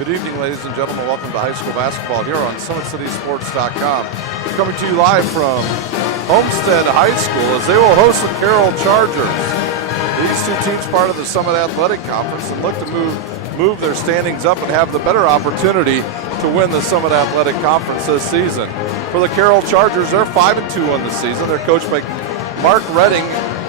Good evening, ladies and gentlemen. Welcome to high school basketball here on SummitCitySports.com. We're coming to you live from Homestead High School as they will host the Carroll Chargers. These two teams part of the Summit Athletic Conference and look to move their standings up and have the better opportunity to win the Summit Athletic Conference this season. For the Carroll Chargers, they're 5-2 on the season. They're coached by Mark Redding.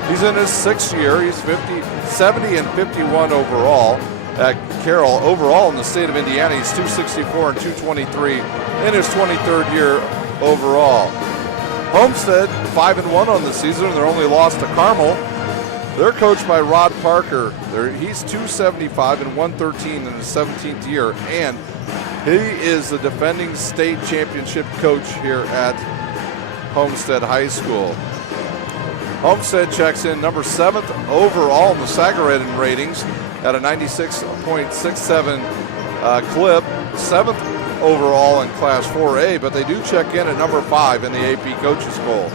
He's in his 6th year. He's 70 and 51 overall. At Carroll, overall in the state of Indiana, he's 264 and 223 in his 23rd year overall. Homestead, 5-1 on the season, and their only loss to Carroll. They're coached by Rod Parker. He's 275 and 113 in his 17th year, and he is the defending state championship coach here at Homestead High School. Homestead checks in number 7th overall in the SAC ratings at a 96.67 clip, 7th overall in Class 4A, but they do check in at number 5 in the AP Coaches Poll.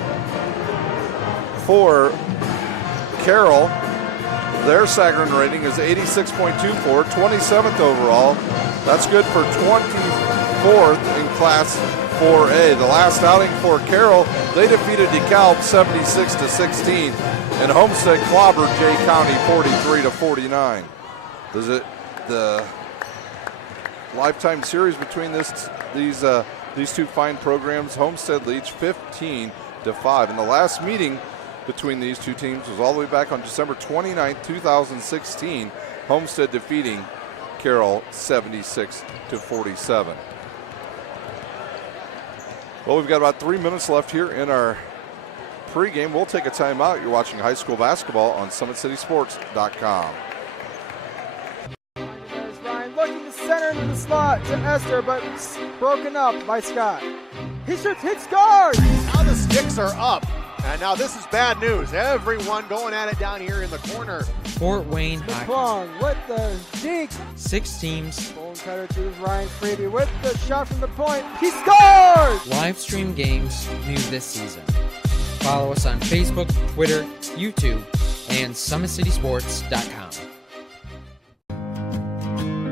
For Carroll, their SAC rating is 86.24, 27th overall. That's good for 24th in Class 4A. The last outing for Carroll, they defeated DeKalb 76-16, and Homestead clobbered Jay County 43-49. The lifetime series between these two fine programs, Homestead leads 15-5, and the last meeting between these two teams was all the way back on December 29, 2016. Homestead defeating Carroll 76-47. Well, we've got about 3 minutes left here in our pregame. We'll take a timeout. You're watching high school basketball on SummitCitySports.com. There's Ryan looking to center into the slot to Esther, but broken up by Scott. He shoots, hit, scores! Now the sticks are up. And now this is bad news. Everyone going at it down here in the corner. Fort Wayne Hockey. McClung with the deke. 6 teams. Bone cutter to Ryan Freeby with the shot from the point. He scores! Live stream games new this season. Follow us on Facebook, Twitter, YouTube, and SummitCitySports.com.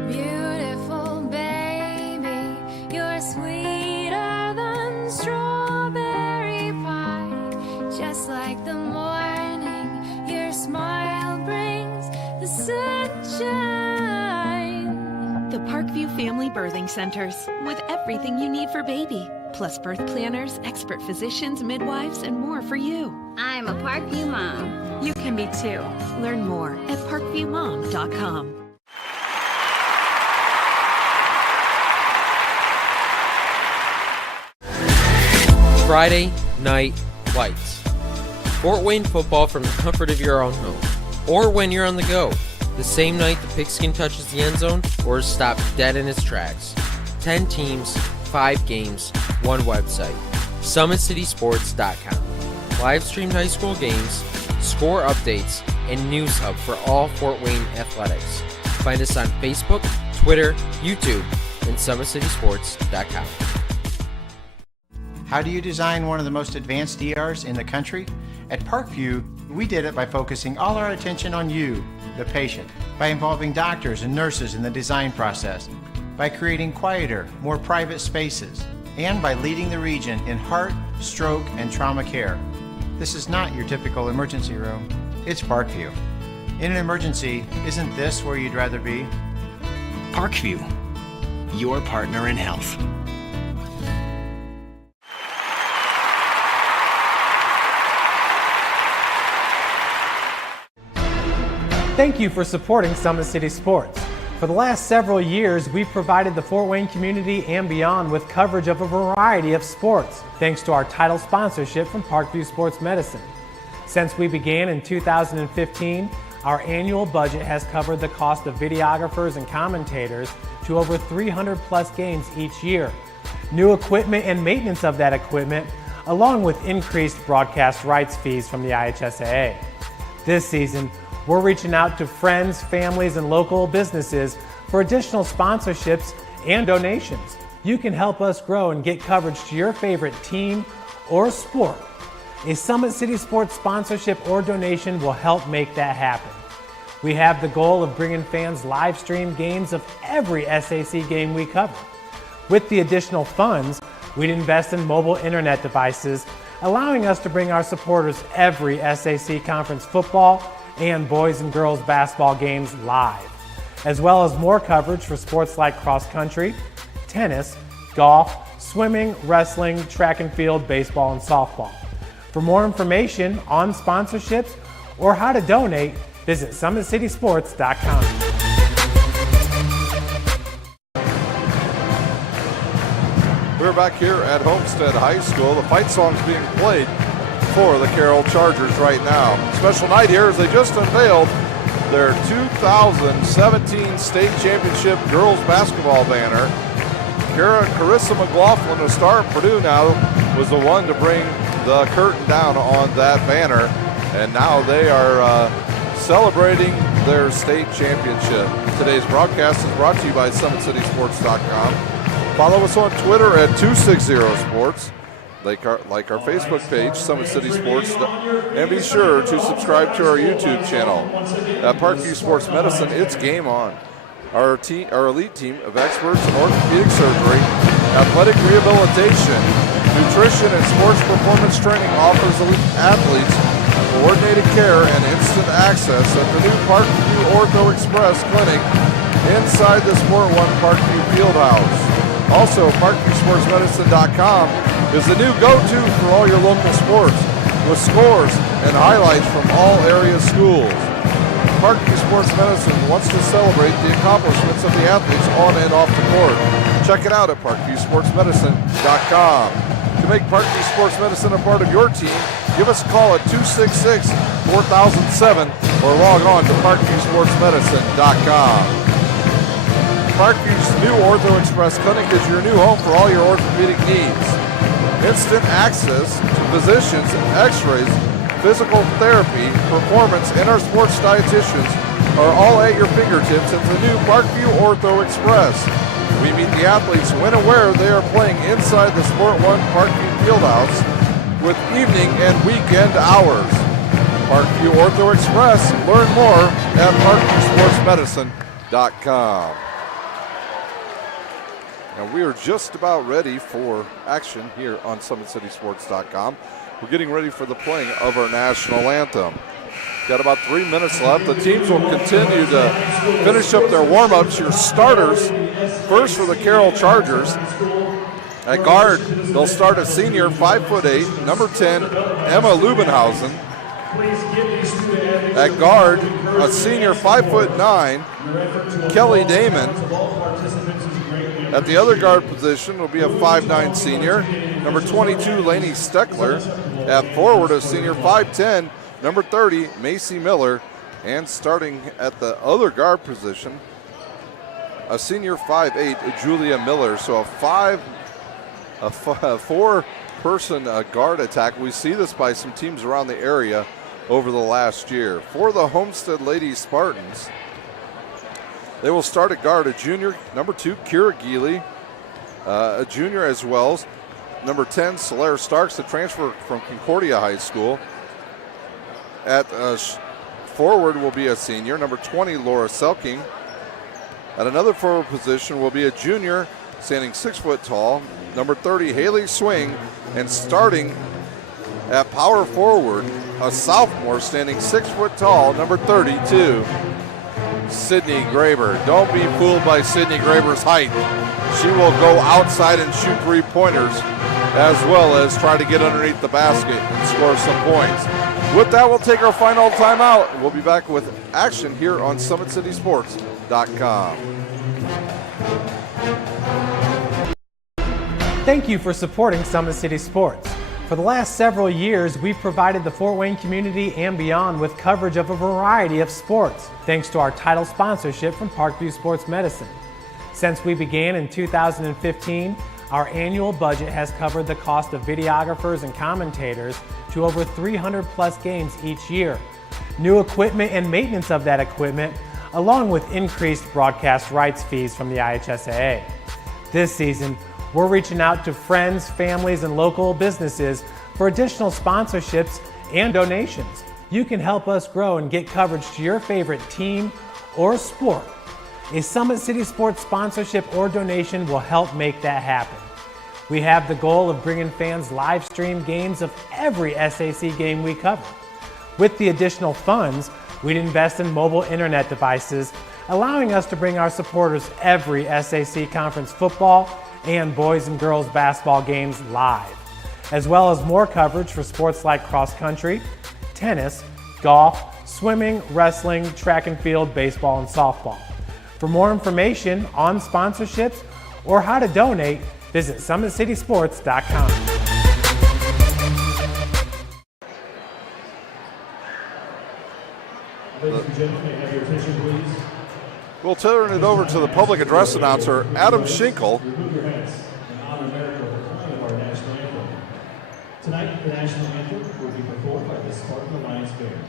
Beautiful baby, you're sweeter than strawberry pie. Just like the morning, your smile brings the sunshine. The Parkview Family Birthing Centers, with everything you need for baby, plus birth planners, expert physicians, midwives, and more for you. I'm a Parkview mom. You can be too. Learn more at parkviewmom.com. Friday Night Lights. Fort Wayne football from the comfort of your own home. Or when you're on the go. The same night the pigskin touches the end zone or is stopped dead in its tracks. 10 teams, 5 games, 1 website. SummitCitySports.com. Live streamed high school games, score updates, and news hub for all Fort Wayne athletics. Find us on Facebook, Twitter, YouTube, and SummitCitySports.com. How do you design one of the most advanced ERs in the country? At Parkview, we did it by focusing all our attention on you, the patient, by involving doctors and nurses in the design process, by creating quieter, more private spaces, and by leading the region in heart, stroke, and trauma care. This is not your typical emergency room. It's Parkview. In an emergency, isn't this where you'd rather be? Parkview, your partner in health. Thank you for supporting Summit City Sports. For the last several years, we've provided the Fort Wayne community and beyond with coverage of a variety of sports, thanks to our title sponsorship from Parkview Sports Medicine. Since we began in 2015, our annual budget has covered the cost of videographers and commentators to over 300 plus games each year. New equipment and maintenance of that equipment, along with increased broadcast rights fees from the IHSAA. This season, we're reaching out to friends, families, and local businesses for additional sponsorships and donations. You can help us grow and get coverage to your favorite team or sport. A Summit City Sports sponsorship or donation will help make that happen. We have the goal of bringing fans live stream games of every SAC game we cover. With the additional funds, we'd invest in mobile internet devices, allowing us to bring our supporters every SAC conference football and boys and girls basketball games live, as well as more coverage for sports like cross country, tennis, golf, swimming, wrestling, track and field, baseball, and softball. For more information on sponsorships or how to donate, visit SummitCitySports.com. We're back here at Homestead High School. The fight song's being played for the Carroll Chargers right now. Special night here as they just unveiled their 2017 state championship girls basketball banner. Carissa McLaughlin, a star at Purdue now, was the one to bring the curtain down on that banner, and now they are celebrating their state championship. Today's broadcast is brought to you by SummitCitySports.com. Follow us on Twitter at 260sports. Like our Facebook page, Summit City Sports, and be sure to subscribe to our YouTube channel. At Parkview Sports Medicine, it's game on. Our elite team of experts in orthopedic surgery, athletic rehabilitation, nutrition, and sports performance training offers elite athletes coordinated care and instant access at the new Parkview Ortho Express Clinic inside the Sport One Parkview Fieldhouse. Also, ParkviewSportsMedicine.com is the new go-to for all your local sports, with scores and highlights from all area schools. Parkview Sports Medicine wants to celebrate the accomplishments of the athletes on and off the court. Check it out at ParkviewSportsMedicine.com. To make Parkview Sports Medicine a part of your team, give us a call at 266-4007 or log on to ParkviewSportsMedicine.com. Parkview's new Ortho Express Clinic is your new home for all your orthopedic needs. Instant access to physicians, x-rays, physical therapy, performance, and our sports dietitians are all at your fingertips at the new Parkview Ortho Express. We meet the athletes when and where they are playing inside the Sport One Parkview Fieldhouse with evening and weekend hours. Parkview Ortho Express. Learn more at ParkviewSportsMedicine.com. Now we are just about ready for action here on SummitCitySports.com. We're getting ready for the playing of our national anthem. Got about 3 minutes left. The teams will continue to finish up their warm-ups. Your starters, first for the Carroll Chargers. At guard, they'll start a senior 5'8", number 10, Emma Lubenhausen. At guard, a senior 5'9", Kelly Damon. At the other guard position will be a 5'9" senior, number 22, Lainey Steckler. At forward, a senior 5'10", number 30, Macy Miller. And starting at the other guard position, a senior 5'8", Julia Miller. So a four-person guard attack. We see this by some teams around the area over the last year. For the Homestead Lady Spartans, they will start at guard a junior, number 2, Kira Geely, a junior as well. Number 10, Solaire Starks, the transfer from Concordia High School. At forward will be a senior, number 20, Laura Selking. At another forward position will be a junior, standing 6 foot tall, number 30, Haley Swing. And starting at power forward, a sophomore standing 6 foot tall, number 32, Sydney Graber. Don't be fooled by Sydney Graber's height. She will go outside and shoot three-pointers, as well as try to get underneath the basket and score some points. With that, we'll take our final timeout. We'll be back with action here on SummitCitySports.com. Thank you for supporting Summit City Sports. For the last several years, we've provided the Fort Wayne community and beyond with coverage of a variety of sports, thanks to our title sponsorship from Parkview Sports Medicine. Since we began in 2015, our annual budget has covered the cost of videographers and commentators to over 300 plus games each year. New equipment and maintenance of that equipment, along with increased broadcast rights fees from the IHSAA. This season, we're reaching out to friends, families, and local businesses for additional sponsorships and donations. you can help us grow and get coverage to your favorite team or sport. A Summit City Sports sponsorship or donation will help make that happen. We have the goal of bringing fans live stream games of every SAC game we cover. With the additional funds, we'd invest in mobile internet devices, allowing us to bring our supporters every SAC conference football and boys and girls basketball games live, as well as more coverage for sports like cross country, tennis, golf, swimming, wrestling, track and field, baseball, and softball. For more information on sponsorships or how to donate, visit SummitCitySports.com. Ladies and gentlemen, may I have your attention, please? We'll turn it over to the public address announcer, Adam Schinkel. Remove your hats and honor America with the playing of our national anthem. Tonight, the national anthem will be performed by the Spartan Alliance Band.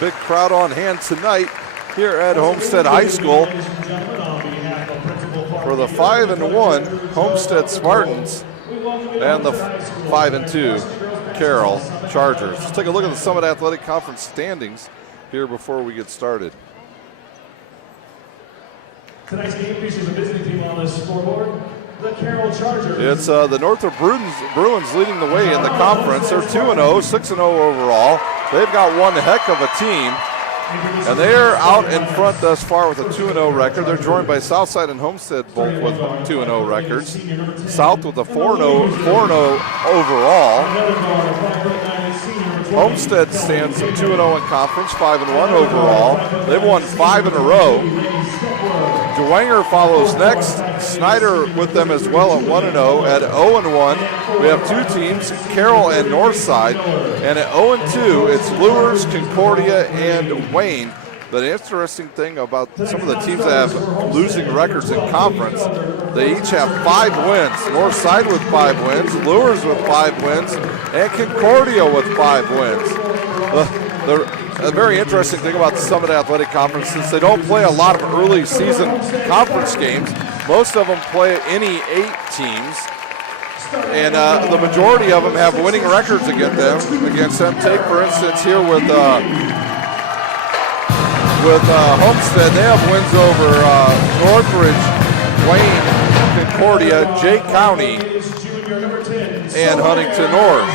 Big crowd on hand tonight here at Homestead High School for the 5-1 Homestead Spartans and the 5-2 Carroll Chargers. Let's take a look at the Summit Athletic Conference standings here before we get started. Tonight's game features a visiting team on the scoreboard. The Carroll Chargers. It's the Northrop Bruins leading the way in the conference. They're 2-0, 6-0 overall. They've got one heck of a team, and they're out in front thus far with a 2-0 record. They're joined by Southside and Homestead, both with 2-0 records. South with a 4-0 overall. Homestead stands 2-0 in conference, 5-1 overall. They've won 5 in a row. Dwenger follows next. Snyder with them as well at 1-0. At 0-1, we have two teams, Carroll and Northside. And at 0-2, it's Lures, Concordia, and Wayne. The interesting thing about some of the teams that have losing records in conference, they each have 5 wins. Northside with 5 wins, Lures with 5 wins, and Concordia with 5 wins. A very interesting thing about the Summit Athletic Conference is they don't play a lot of early season conference games. Most of them play any 8 teams, and the majority of them have winning records against them. Take, for instance, here with Homestead, they have wins over Northridge, Wayne, Concordia, Jay County, and Huntington North.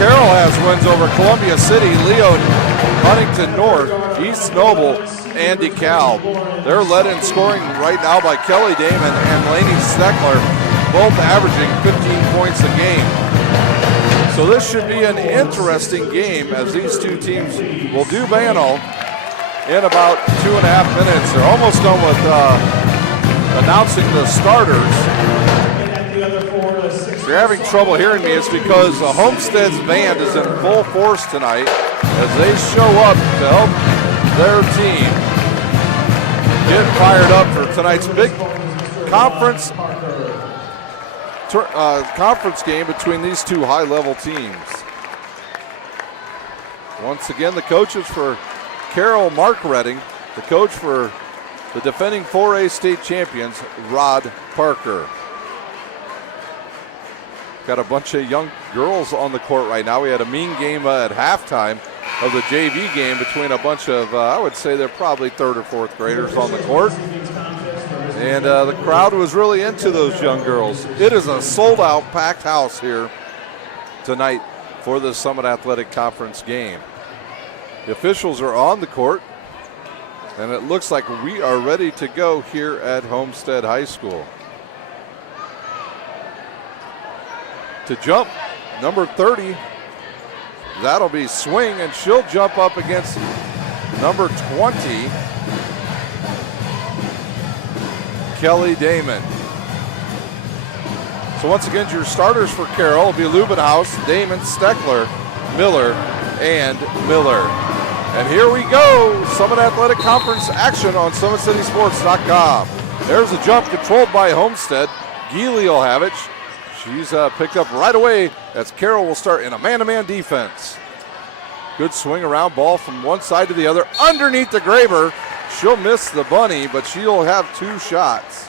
Carroll has wins over Columbia City, Leon, Huntington North, East Noble, and DeKalb. They're led in scoring right now by Kelly Damon and Laney Steckler, both averaging 15 points a game. So this should be an interesting game as these two teams will do battle in about 2.5 minutes. They're almost done with announcing the starters. If you're having trouble hearing me, it's because Homestead's band is in full force tonight as they show up to help their team get fired up for tonight's big conference game between these two high-level teams. Once again, the coaches for Carroll, Mark Redding. The coach for the defending 4A state champions, Rod Parker. Got a bunch of young girls on the court right now. We had a mean game at halftime of the JV game between a bunch of, I would say they're probably 3rd or 4th graders on the court. And the crowd was really into those young girls. It is a sold-out, packed house here tonight for the Summit Athletic Conference game. The officials are on the court, and it looks like we are ready to go here at Homestead High School. To jump, number 30, that'll be Swing, and she'll jump up against number 20, Kelly Damon. So once again, your starters for Carroll will be Lubinhaus, Damon, Steckler, Miller, and Miller. And here we go, Summit Athletic Conference action on SummitCitySports.com. There's a jump controlled by Homestead. Geely will have it. She's picked up right away as Carroll will start in a man-to-man defense. Good swing around, ball from one side to the other. Underneath the Graber. She'll miss the bunny, but she'll have 2 shots.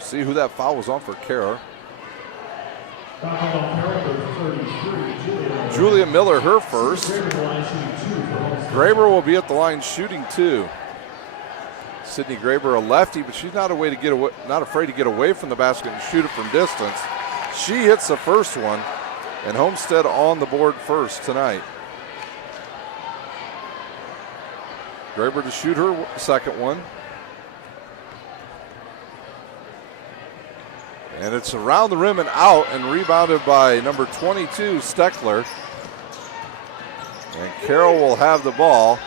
See who that foul was on for Carroll. Julia Miller, her first. Graber will be at the line shooting 2. Sydney Graber, a lefty, but she's not afraid to get away from the basket and shoot it from distance. She hits the first one, and Homestead on the board first tonight. Graber to shoot her second one. And it's around the rim and out, and rebounded by number 22, Steckler. And Carroll will have the ball,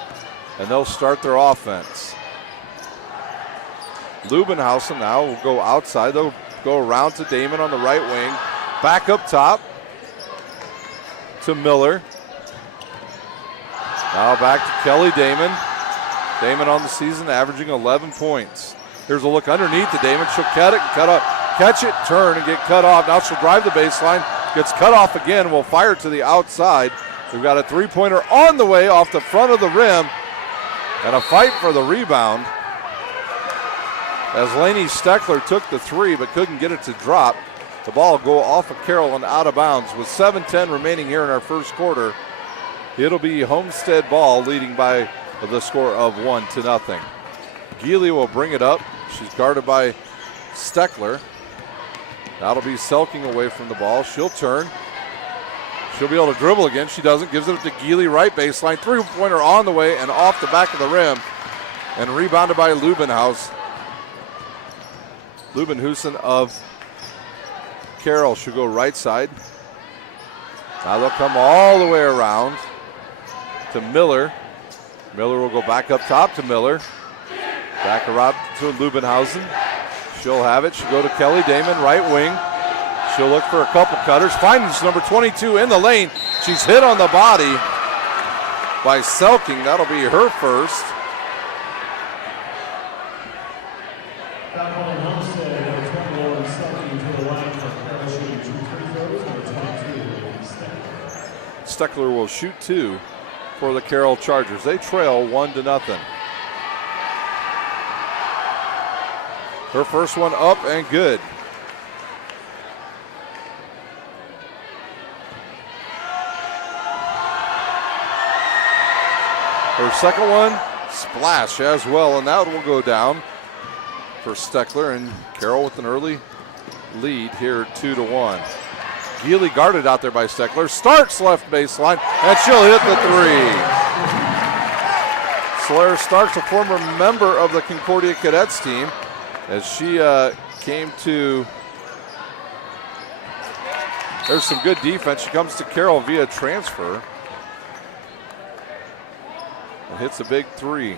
and they'll start their offense. Lubinhausen now will go outside. They'll go around to Damon on the right wing. Back up top to Miller. Now back to Kelly Damon. Damon on the season averaging 11 points. Here's a look underneath to Damon. She'll catch it, turn, and get cut off. Now she'll drive the baseline. Gets cut off again. Will fire to the outside. We've got a three-pointer on the way off the front of the rim. And a fight for the rebound. As Lainey Steckler took the 3 but couldn't get it to drop. The ball will go off of Carroll and out of bounds with 7:10 remaining here in our first quarter. It'll be Homestead ball leading by the score of 1-0. Geely will bring it up. She's guarded by Steckler. That'll be Selking away from the ball. She'll turn. She'll be able to dribble again. She doesn't. Gives it up to Geely, right baseline. 3-pointer on the way and off the back of the rim. And rebounded by Lubinhaus. Lubinhusen of Carroll should go right side. Now they'll come all the way around to Miller. Miller will go back up top to Miller. Back around to Lubinhausen. She'll have it. She'll go to Kelly Damon, right wing. She'll look for a couple cutters. Finds number 22 in the lane. She's hit on the body by Selking. That'll be her first. Steckler will shoot 2 for the Carroll Chargers. They trail 1-0. Her first one up and good. Her second one, splash as well, and that will go down for Steckler, and Carroll with an early lead here, 2-1. Geely guarded out there by Steckler. Starks left baseline, and she'll hit the 3. Solaire Starks, a former member of the Concordia Cadets team, as she came to. There's some good defense. She comes to Carroll via transfer and hits a big 3.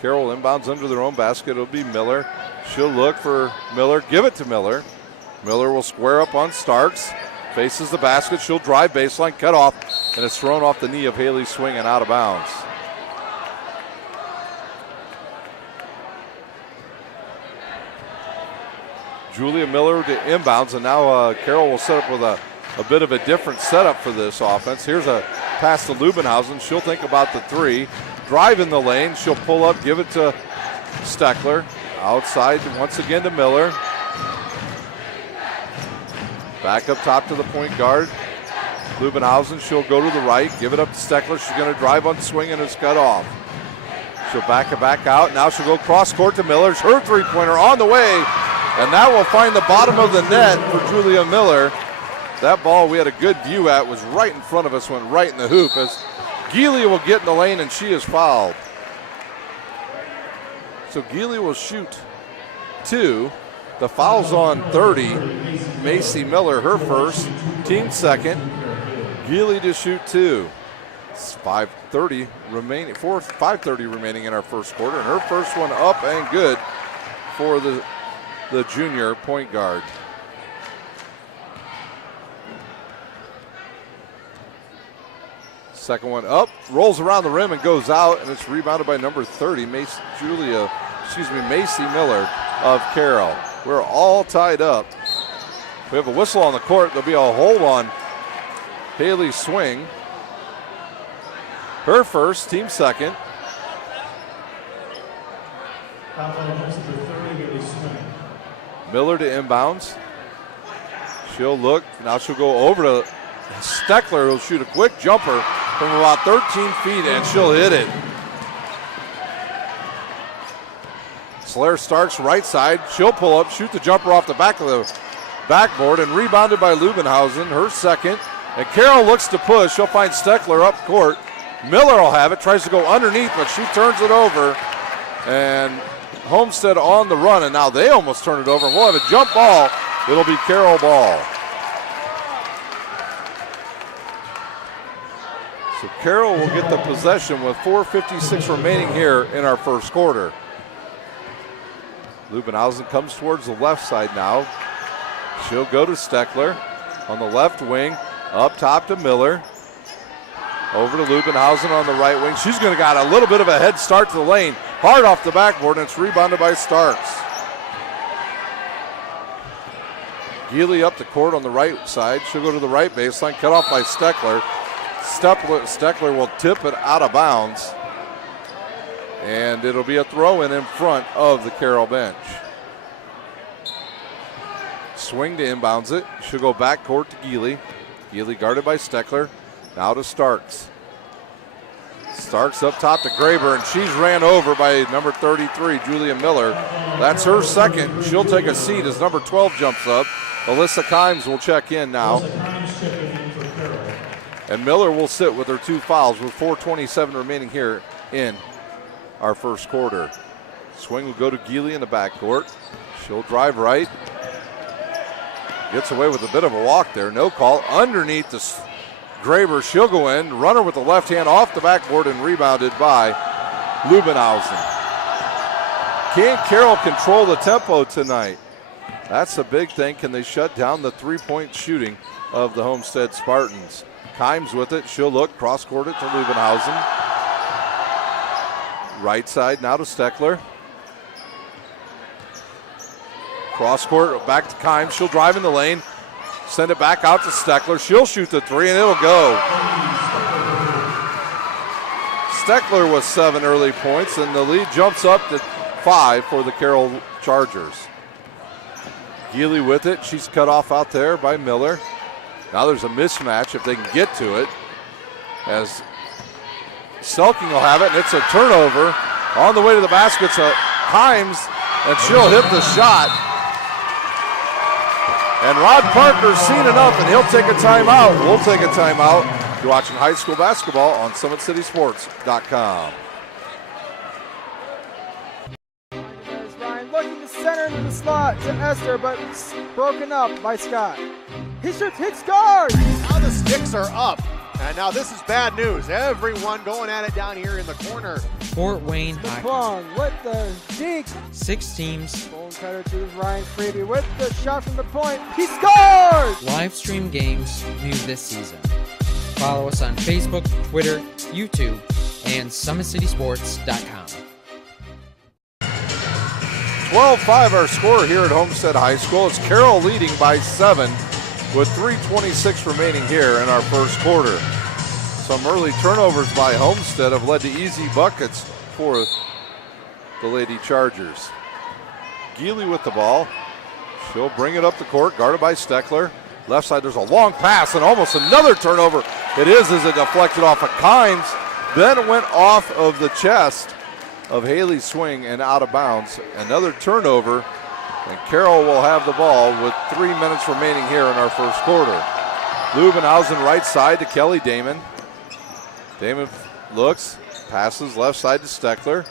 Carroll inbounds under their own basket. It'll be Miller. She'll look for Miller, give it to Miller. Miller will square up on Starks, faces the basket. She'll drive baseline, cut off, and it's thrown off the knee of Haley Swing and out of bounds. Julia Miller to inbounds, and now Carroll will set up with a bit of a different setup for this offense. Here's a pass to Lubinhausen. She'll think about the 3. Drive in the lane. She'll pull up, give it to Steckler. Outside once again to Miller. Back up top to the point guard. Lubbenhausen, she'll go to the right, give it up to Steckler. She's going to drive on swing and it's cut off. She'll back it back out. Now she'll go cross court to Miller. Her three-pointer on the way, and that will find the bottom of the net for Julia Miller. That ball we had a good view at was right in front of us, went right in the hoop as Geely will get in the lane and she is fouled. So Geely will shoot 2. The foul's on 30. Macy Miller, her first, team second. Geely to shoot 2. It's 5:30 remaining in our first quarter, and her first one up and good for the junior point guard. Second one up, rolls around the rim and goes out, and it's rebounded by number 30, Macy Miller of Carroll. We're all tied up. We have a whistle on the court. There'll be a hold on Haley Swing. Her first, team second. Miller to inbounds. She'll look, now she'll go over to Steckler, who'll shoot a quick jumper from about 13 feet, and she'll hit it. Slayer Starks right side. She'll pull up, shoot the jumper off the back of the backboard, and rebounded by Lubbenhausen, her second. And Carroll looks to push. She'll find Steckler up court. Miller will have it, tries to go underneath, but she turns it over. And Homestead on the run, and now they almost turn it over. We'll have a jump ball. It'll be Carroll ball. So Carroll will get the possession with 4:56 remaining here in our first quarter. Lubbenhausen comes towards the left side now. She'll go to Steckler on the left wing, up top to Miller. Over to Lubbenhausen on the right wing. She's going to got a little bit of a head start to the lane. Hard off the backboard, and it's rebounded by Starks. Geely up the court on the right side. She'll go to the right baseline, cut off by Steckler. Steckler will tip it out of bounds. And it'll be a throw-in in front of the Carroll bench. Swing to inbounds it. She'll go back court to Geely. Geely guarded by Steckler. Now to Starks. Starks up top to Graber, and she's ran over by number 33, Julia Miller. That's her second. She'll take a seat as number 12 jumps up. Alyssa Kimes will check in now. And Miller will sit with her 2 fouls with 4:27 remaining here in our first quarter. Swing will go to Geely in the backcourt. She'll drive right. Gets away with a bit of a walk there. No call. Underneath the Graber, she'll go in. Runner with the left hand off the backboard and rebounded by Lubbenhausen. Can Carroll control the tempo tonight? That's the big thing. Can they shut down the three-point shooting of the Homestead Spartans? Kimes with it. She'll look. Cross-court it to Lubbenhausen. Right side now to Steckler. Cross-court back to Kimes. She'll drive in the lane. Send it back out to Steckler. She'll shoot the 3, and it'll go. Steckler with 7 early points, and the lead jumps up to 5 for the Carroll Chargers. Geely with it. She's cut off out there by Miller. Now there's a mismatch if they can get to it, as Selking will have it, and it's a turnover. On the way to the basket, so Kimes, and she'll hit the shot. And Rod Parker's seen enough, and he'll take a timeout. We'll take a timeout. You're watching high school basketball on SummitCitySports.com. There's Ryan looking to center into the slot to Esther, but broken up by Scott. He shoots, hits guard! Now the sticks are up. And now this is bad news. Everyone going at it down here in the corner. Fort Wayne The Hockey. plung with the deke. 6 teams. Bone cutter to Ryan Freeby with the shot from the point. He scored! Live stream games new this season. Follow us on Facebook, Twitter, YouTube, and SummitCitySports.com. 12-5 our score here at Homestead High School. It's Carroll leading by 7 with 3:26 remaining here in our first quarter. Some early turnovers by Homestead have led to easy buckets for the Lady Chargers. Geely with the ball. She'll bring it up the court, guarded by Steckler. Left side, there's a long pass and almost another turnover. It is as it deflected off of Kimes. Then it went off of the chest of Haley Swing and out of bounds. Another turnover, and Carroll will have the ball with 3 minutes remaining here in our first quarter. Leubenhausen right side to Kelly Damon. Damon looks, passes left side to Steckler.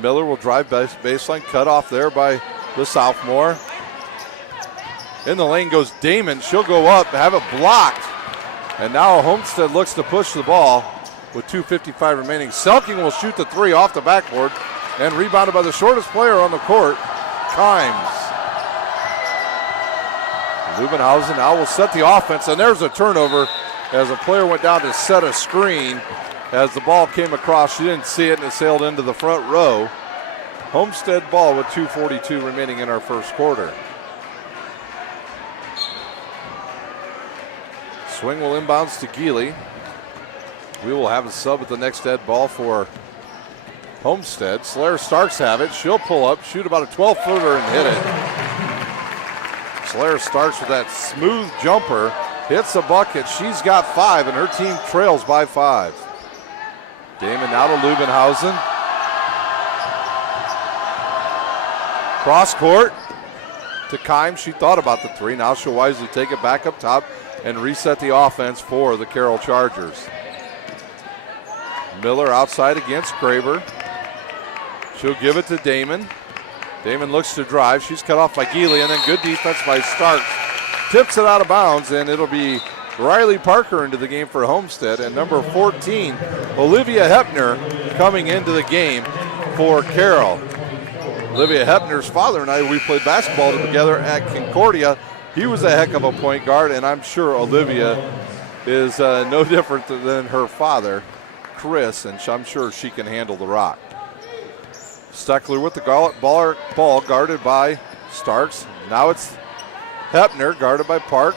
Miller will drive baseline, cut off there by the sophomore. In the lane goes Damon. She'll go up, have it blocked. And now Homestead looks to push the ball with 2:55 remaining. Selking will shoot the three off the backboard and rebounded by the shortest player on the court, Kimes. Leubenhausen now will set the offense, and there's a turnover as a player went down to set a screen. As the ball came across, she didn't see it, and it sailed into the front row. Homestead ball with 2:42 remaining in our first quarter. Swing will inbounds to Geely. We will have a sub at the next dead ball for Homestead. Slayer Starks have it. She'll pull up, shoot about a 12-footer and hit it. Slayer Starks with that smooth jumper. Hits the bucket. She's got 5, and her team trails by 5. Damon now to Leubenhausen. Cross court to Kimes. She thought about the three. Now she'll wisely take it back up top and reset the offense for the Carroll Chargers. Miller outside against Graber. She'll give it to Damon. Damon looks to drive. She's cut off by Geely, and then good defense by Starks. Tips it out of bounds, and it'll be Riley Parker into the game for Homestead, and number 14, Olivia Heppner, coming into the game for Carroll. Olivia Heppner's father and I, we played basketball together at Concordia. He was a heck of a point guard, and I'm sure Olivia is no different than her father, Chris, and I'm sure she can handle the rock. Steckler with the ball guarded by Starks. Now it's Heppner guarded by Park.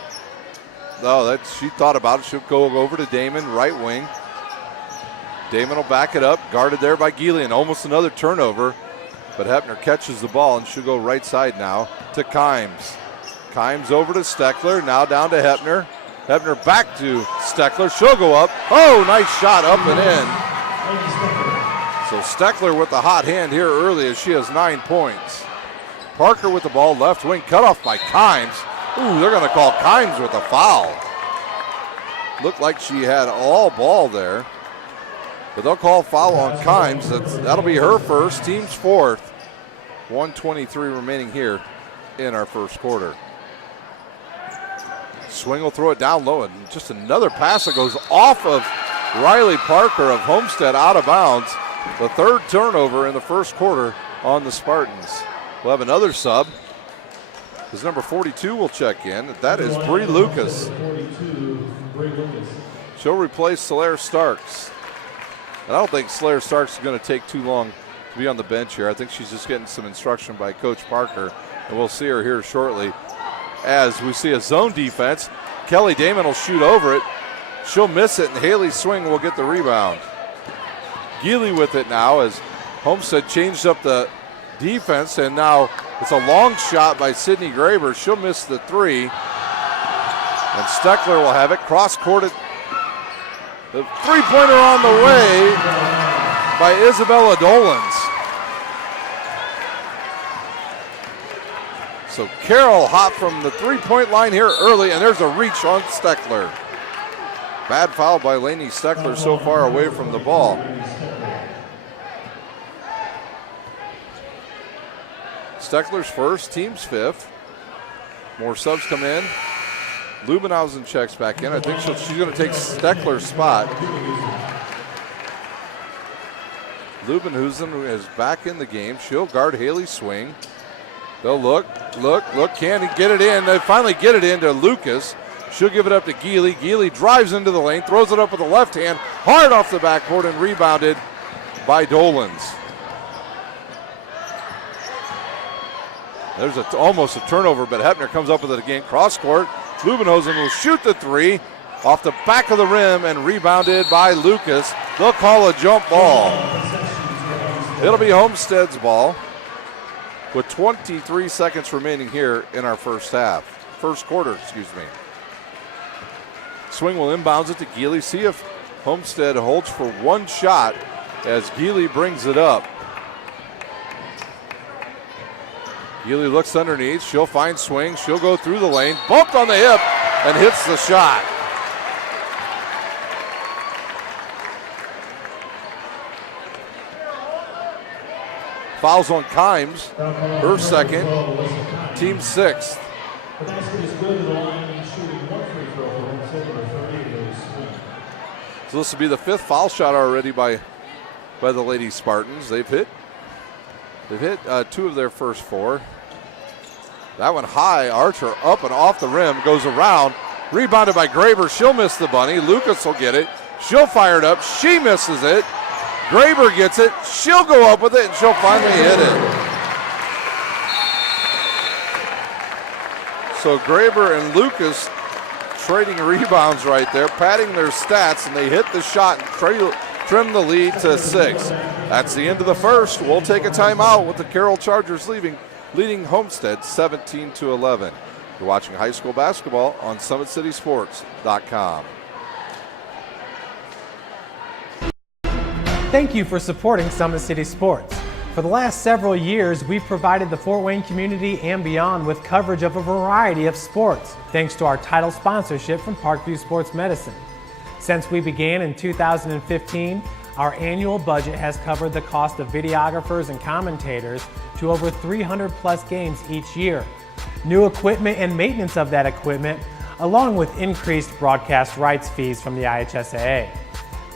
Oh, she thought about it. She'll go over to Damon, right wing. Damon will back it up, guarded there by Geely, and almost another turnover. But Heppner catches the ball, and she'll go right side now to Kimes. Kimes over to Steckler, now down to Heppner. Heppner back to Steckler. She'll go up. Oh, nice shot up and in. So Steckler with the hot hand here early as she has 9 points. Parker with the ball, left wing, cut off by Kimes. Ooh, they're going to call Kimes with a foul. Looked like she had all ball there. But they'll call foul on Kimes. That'll be her first, team's fourth. 1:23 remaining here in our first quarter. Swing will throw it down low, and just another pass that goes off of Riley Parker of Homestead out of bounds. The third turnover in the first quarter on the Spartans. We'll have another sub. His number 42 will check in. That is Bree Lucas. She'll replace Slayer Starks. And I don't think Slayer Starks is going to take too long to be on the bench here. I think she's just getting some instruction by Coach Parker, and we'll see her here shortly. As we see a zone defense, Kelly Damon will shoot over it. She'll miss it, and Haley Swing will get the rebound. Geely with it now as Homestead changed up the defense, and now it's a long shot by Sydney Graber. She'll miss the three. And Steckler will have it. Cross-courted. The three-pointer on the way by Isabella Dolans. So Carroll hot from the three-point line here early, and there's a reach on Steckler. Bad foul by Lainey Steckler so far away from the ball. Steckler's first, team's fifth. More subs come in. Leubenhausen checks back in. I think she's going to take Steckler's spot. Leubenhausen is back in the game. She'll guard Haley Swing. They'll look, can he get it in? They finally get it into Lucas. She'll give it up to Geely. Geely drives into the lane, throws it up with the left hand, hard off the backboard, and rebounded by Dolans. There's almost a turnover, but Heppner comes up with it again. Cross court. Leubenhausen will shoot the three off the back of the rim and rebounded by Lucas. They'll call a jump ball. It'll be Homestead's ball. with 23 seconds remaining here in our first quarter. Swing will inbounds it to Geely. See if Homestead holds for one shot as Geely brings it up. Geely looks underneath. She'll find Swing. She'll go through the lane. Bumped on the hip and hits the shot. Fouls on Kimes, her second, team sixth. The basket is good to the line, shooting 1 free throw for Homestead, number 38, Swing. So this will be the 5th foul shot already by the Lady Spartans. They've hit 2 of their first 4. That one high, Archer up and off the rim, goes around, rebounded by Graber. She'll miss the bunny. Lucas will get it. She'll fire it up. She misses it. Graber gets it. She'll go up with it, and she'll finally hit it. So Graber and Lucas trading rebounds right there, padding their stats, and they hit the shot and trim the lead to 6. That's the end of the first. We'll take a timeout with the Carroll Chargers leading Homestead 17-11. You're watching high school basketball on SummitCitySports.com. Thank you for supporting Summit City Sports. For the last several years, we've provided the Fort Wayne community and beyond with coverage of a variety of sports, thanks to our title sponsorship from Parkview Sports Medicine. Since we began in 2015, our annual budget has covered the cost of videographers and commentators to over 300 plus games each year. New equipment and maintenance of that equipment, along with increased broadcast rights fees from the IHSAA.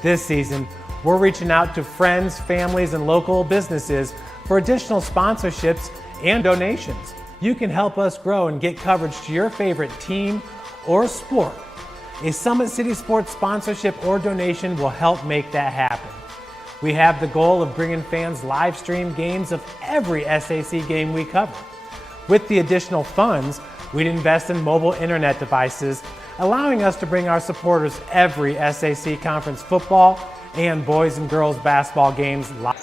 This season, we're reaching out to friends, families, and local businesses for additional sponsorships and donations. You can help us grow and get coverage to your favorite team or sport. A Summit City Sports sponsorship or donation will help make that happen. We have the goal of bringing fans live stream games of every SAC game we cover. With the additional funds, we'd invest in mobile internet devices, allowing us to bring our supporters every SAC conference football and boys and girls basketball games live.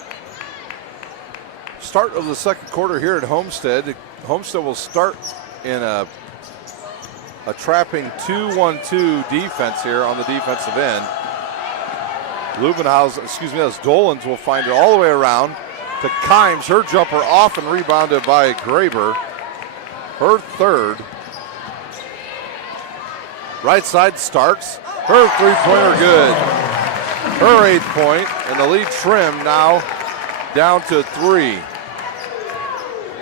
Start of the second quarter here at Homestead. Homestead will start in a trapping 2-1-2 defense here on the defensive end. As Dolans will find it all the way around to Kimes. Her jumper off and rebounded by Graber. Her third. Right side, Starks. Her three-pointer good. Her 8th point, and the lead trimmed now down to 3.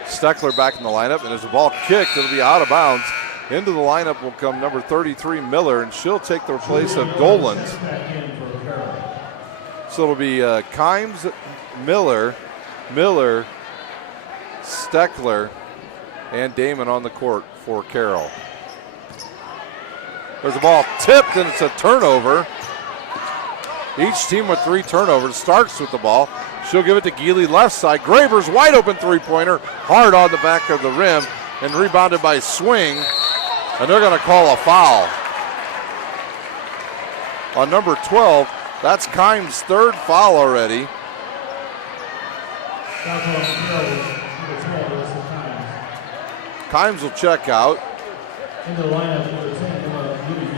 Steckler back in the lineup, and there's a ball kicked. It'll be out of bounds. Into the lineup will come number 33, Miller, and she'll take the place of Dolans. So it'll be Kimes, Miller, Steckler, and Damon on the court for Carroll. There's a ball tipped, and it's a turnover. Each team with 3 turnovers. Starks with the ball. She'll give it to Geely left side. Graber's wide open three-pointer, hard on the back of the rim, and rebounded by Swing. And they're going to call a foul on number 12. That's Kimes' 3rd foul already. Kimes will check out.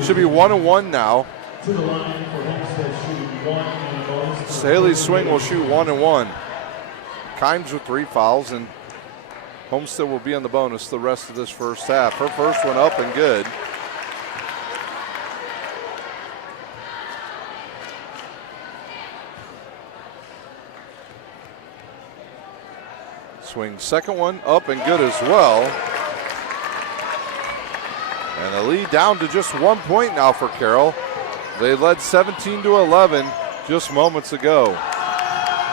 Should be 1-1 now. Haley Swing will shoot 1-1. Kimes with 3 fouls, and Homestead will be on the bonus the rest of this first half. Her first one up and good. Swing second one up and good as well. And the lead down to just 1 point now for Carroll. They led 17-11 just moments ago.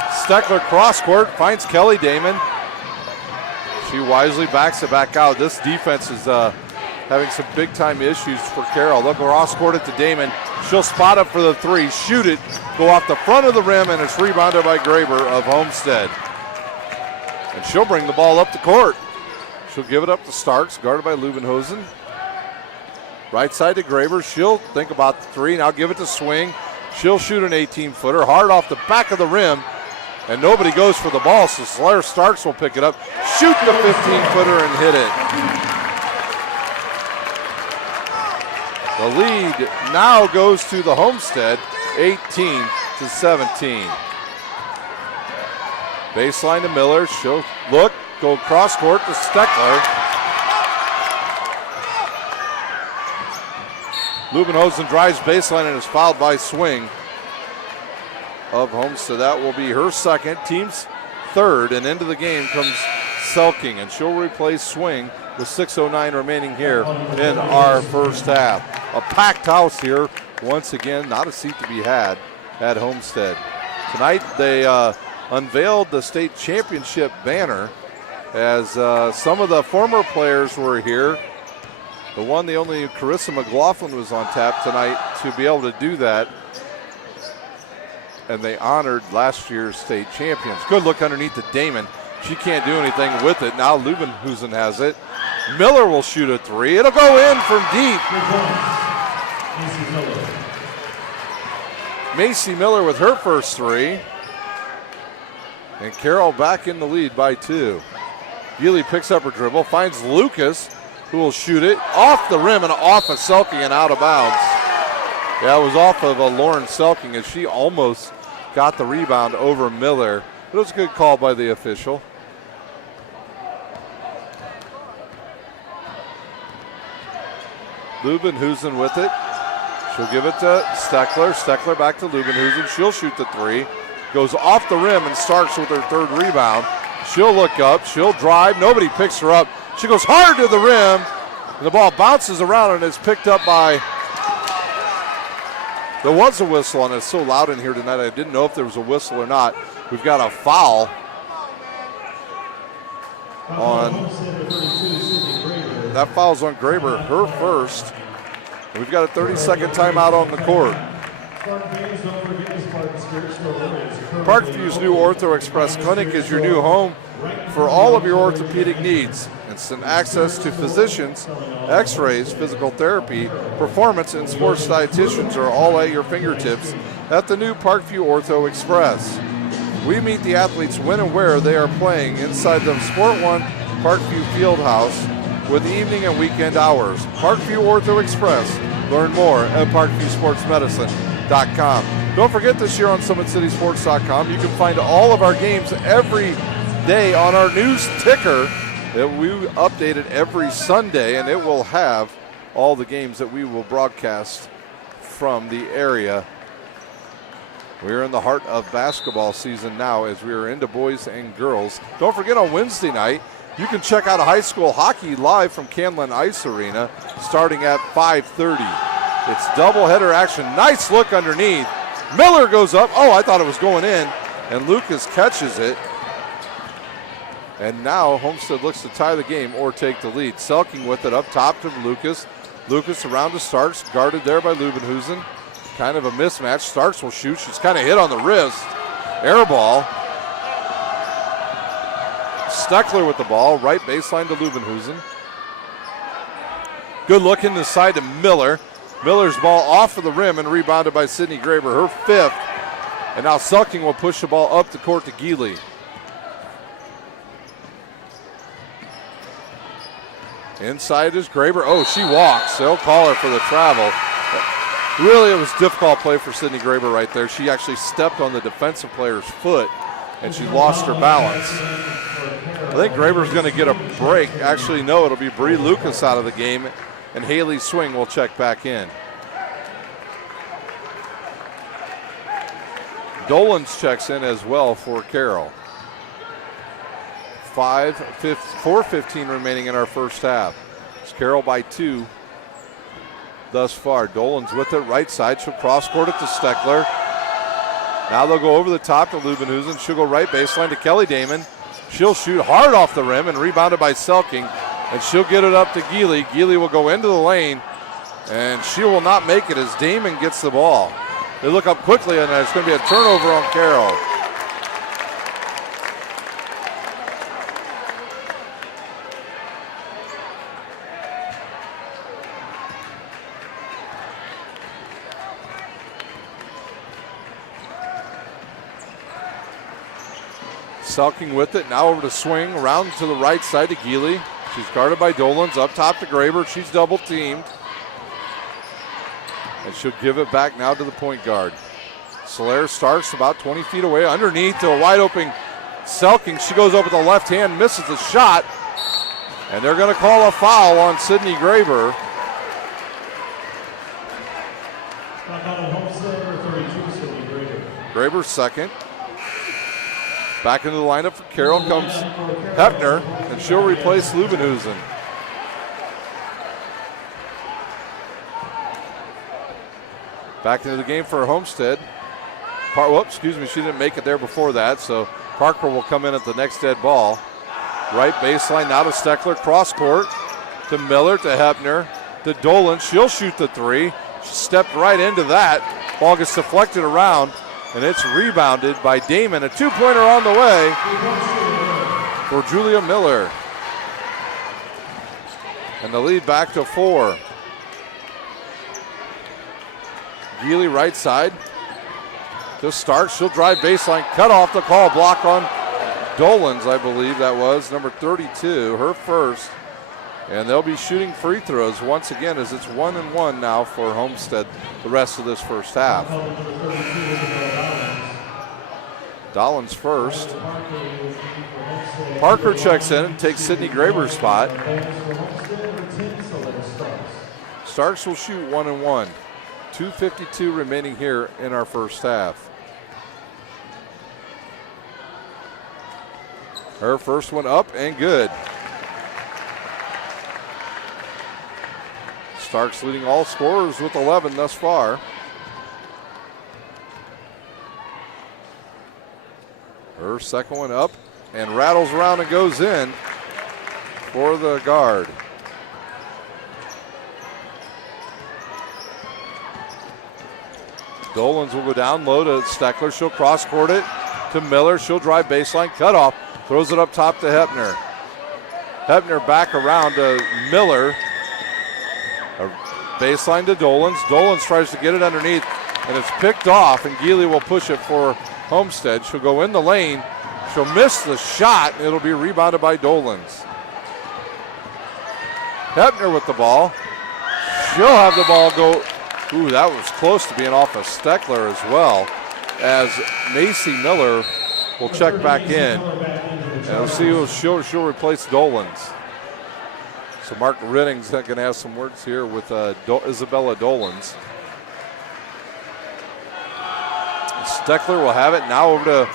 Steckler cross court finds Kelly Damon. She wisely backs it back out. This defense is having some big time issues for Carroll. They'll cross court it to Damon. She'll spot up for the 3, shoot it, go off the front of the rim, and it's rebounded by Graber of Homestead. And she'll bring the ball up the court. She'll give it up to Starks, guarded by Leuvenhuizen. Right side to Graber. She'll think about the 3. Now give it to Swing. She'll shoot an 18-footer hard off the back of the rim. and nobody goes for the ball, so Slayer Starks will pick it up, shoot the 15-footer and hit it. The lead now goes to the Homestead, 18-17. Baseline to Miller, she'll look, go cross court to Steckler. Lubenhosen drives baseline and is fouled by Swing of Homestead. That will be her second, team's third, and into the game comes Selking, and she'll replace Swing with 6:09 remaining here in our first half. A packed house here, once again, not a seat to be had at Homestead. Tonight they unveiled the state championship banner as some of the former players were here. The only Carissa McLaughlin was on tap tonight to be able to do that. And they honored last year's state champions. Good look underneath to Damon. She can't do anything with it. Now Lubenhusen has it. Miller will shoot a three. It'll go in from deep. Macy Miller with her first three. And Carroll back in the lead by 2. Geely picks up her dribble, finds Lucas, who will shoot it off the rim and off of Selking and out of bounds. Yeah, it was off of Lauren Selking as she almost got the rebound over Miller. It was a good call by the official. Lubenhusen with it. She'll give it to Steckler. Steckler back to Lubenhusen. She'll shoot the three. Goes off the rim and starts with her third rebound. She'll look up. She'll drive. Nobody picks her up. She goes hard to the rim. And the ball bounces around and is picked up by... There was a whistle, and it's so loud in here tonight, I didn't know if there was a whistle or not. We've got a foul on... That foul's on Graber, her first. And we've got a 30-second timeout on the court. Parkview's new Ortho Express Clinic is your new home for all of your orthopedic needs. Instant access to physicians, x-rays, physical therapy, performance, and sports dietitians are all at your fingertips at the new Parkview Ortho Express. We meet the athletes when and where they are playing inside the Sport One Parkview Fieldhouse with evening and weekend hours. Parkview Ortho Express. Learn more at parkviewsportsmedicine.com. Don't forget this year on SummitCitySports.com, you can find all of our games every day on our news ticker that we updated every Sunday, and it will have all the games that we will broadcast from the area. We're in the heart of basketball season now as we are into boys and girls. Don't forget on Wednesday night, you can check out high school hockey live from Canlan Ice Arena starting at 5:30. It's doubleheader action. Nice look underneath. Miller goes up. Oh, I thought it was going in. And Lucas catches it. And now Homestead looks to tie the game or take the lead. Selking with it up top to Lucas. Lucas around to Starks, guarded there by Lubenhusen. Kind of a mismatch. Starks will shoot. She's kind of hit on the wrist. Air ball. Steckler with the ball, right baseline to Lubenhusen. Good look in the side to Miller. Miller's ball off of the rim and rebounded by Sydney Graber, her fifth. And now Selking will push the ball up the court to Geely. Inside is Graber. Oh, she walks. They'll call her for the travel. Really, it was difficult play for Sydney Graber right there. She actually stepped on the defensive player's foot, and she lost her balance. I think Graber's going to get a break. Actually, no, it'll be Bree Lucas out of the game, and Haley Swing will check back in. Dolans checks in as well for Carroll. 4:15 remaining in our first half. It's Carroll by 2 thus far. Dolans with it, right side. She'll cross court it to Steckler. Now they'll go over the top to Lubenhusen. She'll go right baseline to Kelly Damon. She'll shoot hard off the rim and rebounded by Selking. And she'll get it up to Geely. Geely will go into the lane, and she will not make it as Damon gets the ball. They look up quickly, and it's going to be a turnover on Carroll. Selking with it. Now over to swing. Around to the right side to Geely. She's guarded by Dolans. Up top to Graber. She's double teamed. And she'll give it back now to the point guard. Solaire Starks about 20 feet away. Underneath to a wide open Selking. She goes up with the left hand. Misses the shot. And they're going to call a foul on Sydney Graber. Graber's second. Back into the lineup for Carroll comes Heppner, and she'll replace Lubenhusen. Back into the game for Homestead. She didn't make it there before that, so Parker will come in at the next dead ball. Right baseline now to Steckler, cross court to Miller, to Heppner, to Dolan. She'll shoot the three. She stepped right into that. Ball gets deflected around, and it's rebounded by Damon. A two-pointer on the way for Julia Miller. And the lead back to 4. Geely right side to Stark. She'll drive baseline, cut off the call, block on Dolans, I believe that was, number 32, her first. And they'll be shooting free throws once again as it's 1-1 now for Homestead the rest of this first half. Dollins first. Parker checks in and takes Sydney Graber's spot. Starks will shoot 1-1. 2:52 remaining here in our first half. Her first one up and good. Starks leading all scorers with 11 thus far. Her second one up and rattles around and goes in for the guard. Dolans will go down low to Steckler. She'll cross court it to Miller. She'll drive baseline, cut off, throws it up top to Heppner. Heppner back around to Miller. A baseline to Dolans. Dolans tries to get it underneath, and it's picked off, and Geely will push it for Homestead. She'll go in the lane. She'll miss the shot, and it'll be rebounded by Dolans. Heppner with the ball. She'll have the ball go. Ooh, that was close to being off of Steckler as well, as Macy Miller will check back in. And we'll see who she'll replace Dolans. So Mark Ridding's going to have some words here with Isabella Dolans. Steckler will have it now over to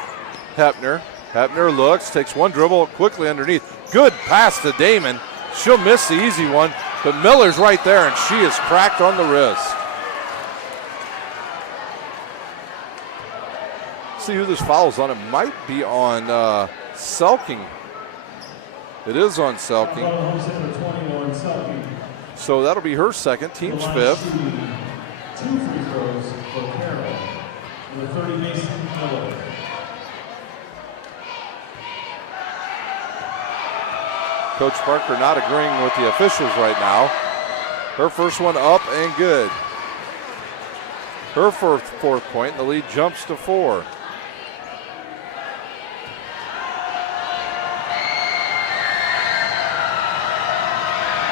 Heppner. Heppner looks, takes one dribble quickly underneath. Good pass to Damon. She'll miss the easy one, but Miller's right there, and she is cracked on the wrist. See who this foul's on. It might be on Selking. It is on Selking. So that'll be her second, team's fifth. 2 free throws for Carroll. Number 30, Mason Miller. Coach Parker not agreeing with the officials right now. Her first one up and good. Her fourth point, the lead jumps to 4.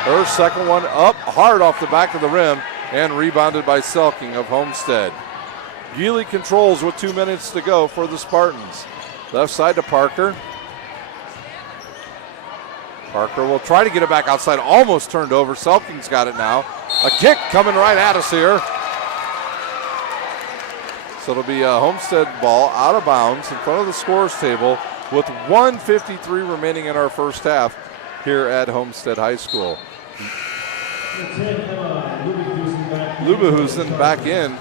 Her second one up hard off the back of the rim and rebounded by Selking of Homestead. Geely controls with 2 minutes to go for the Spartans. Left side to Parker. Parker will try to get it back outside, almost turned over. Selking's got it now. A kick coming right at us here. So it'll be a Homestead ball out of bounds in front of the scorers table with 1:53 remaining in our first half here at Homestead High School. Lubehusen back in.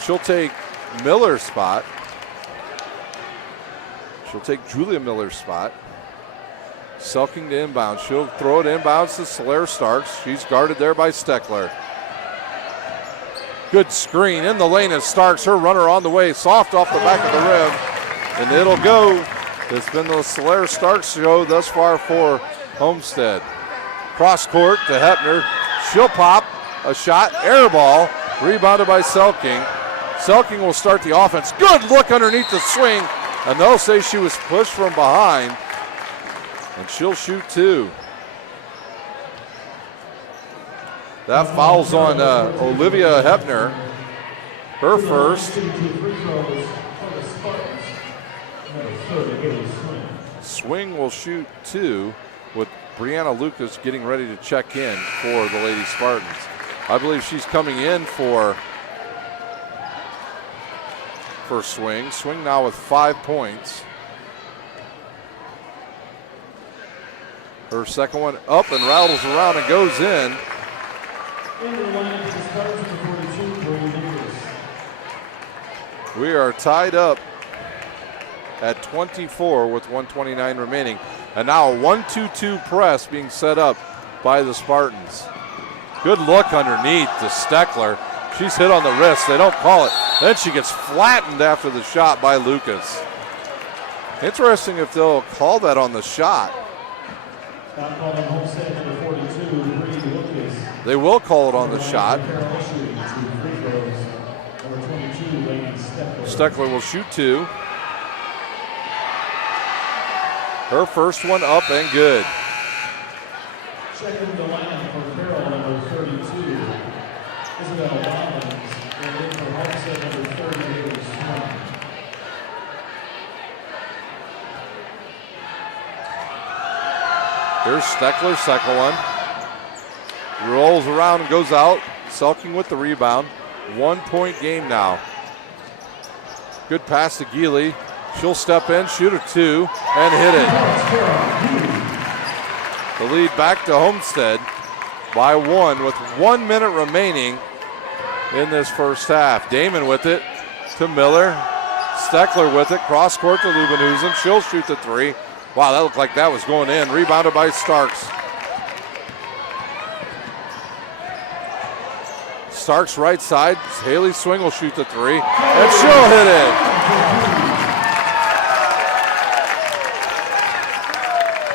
She'll take Miller's spot. She'll take Julia Miller's spot. Selking to inbound. She'll throw it inbounds to Solaire Starks. She's guarded there by Steckler. Good screen in the lane as Starks, her runner on the way, soft off the back of the rim. And it'll go. It's been the Solaire Starks show thus far for Homestead. Cross court to Heppner. She'll pop a shot, air ball, rebounded by Selking. Selking will start the offense. Good look underneath the swing, And they'll say she was pushed from behind, and she'll shoot 2. That fouls on Olivia Heppner, her first. Swing will shoot 2, with Brianna Lucas getting ready to check in for the Lady Spartans. I believe she's coming in for Swing. Swing now with 5 points. Her second one up and rattles around and goes in. We are tied up at 24 with 1:29 remaining. And now a 1-2-2 press being set up by the Spartans. Good look underneath to Steckler. She's hit on the wrist. They don't call it. Then she gets flattened after the shot by Lucas. Interesting if they'll call that on the shot. They will call it on the shot. Steckler will shoot 2. Her first one up and good. Checking the line for Carroll, number 32. Isabel Rollins, and in for Homestead, number 38. Here's Steckler, second one. Rolls around and goes out. Selking with the rebound. 1 point game now. Good pass to Geely. She'll step in, shoot a 2, and hit it. The lead back to Homestead by 1 with 1 minute remaining in this first half. Damon with it to Miller. Steckler with it, cross court to Lubenhusen. She'll shoot the 3. Wow, that looked like that was going in. Rebounded by Starks. Starks right side. Haley Swing will shoot the 3, and she'll hit it.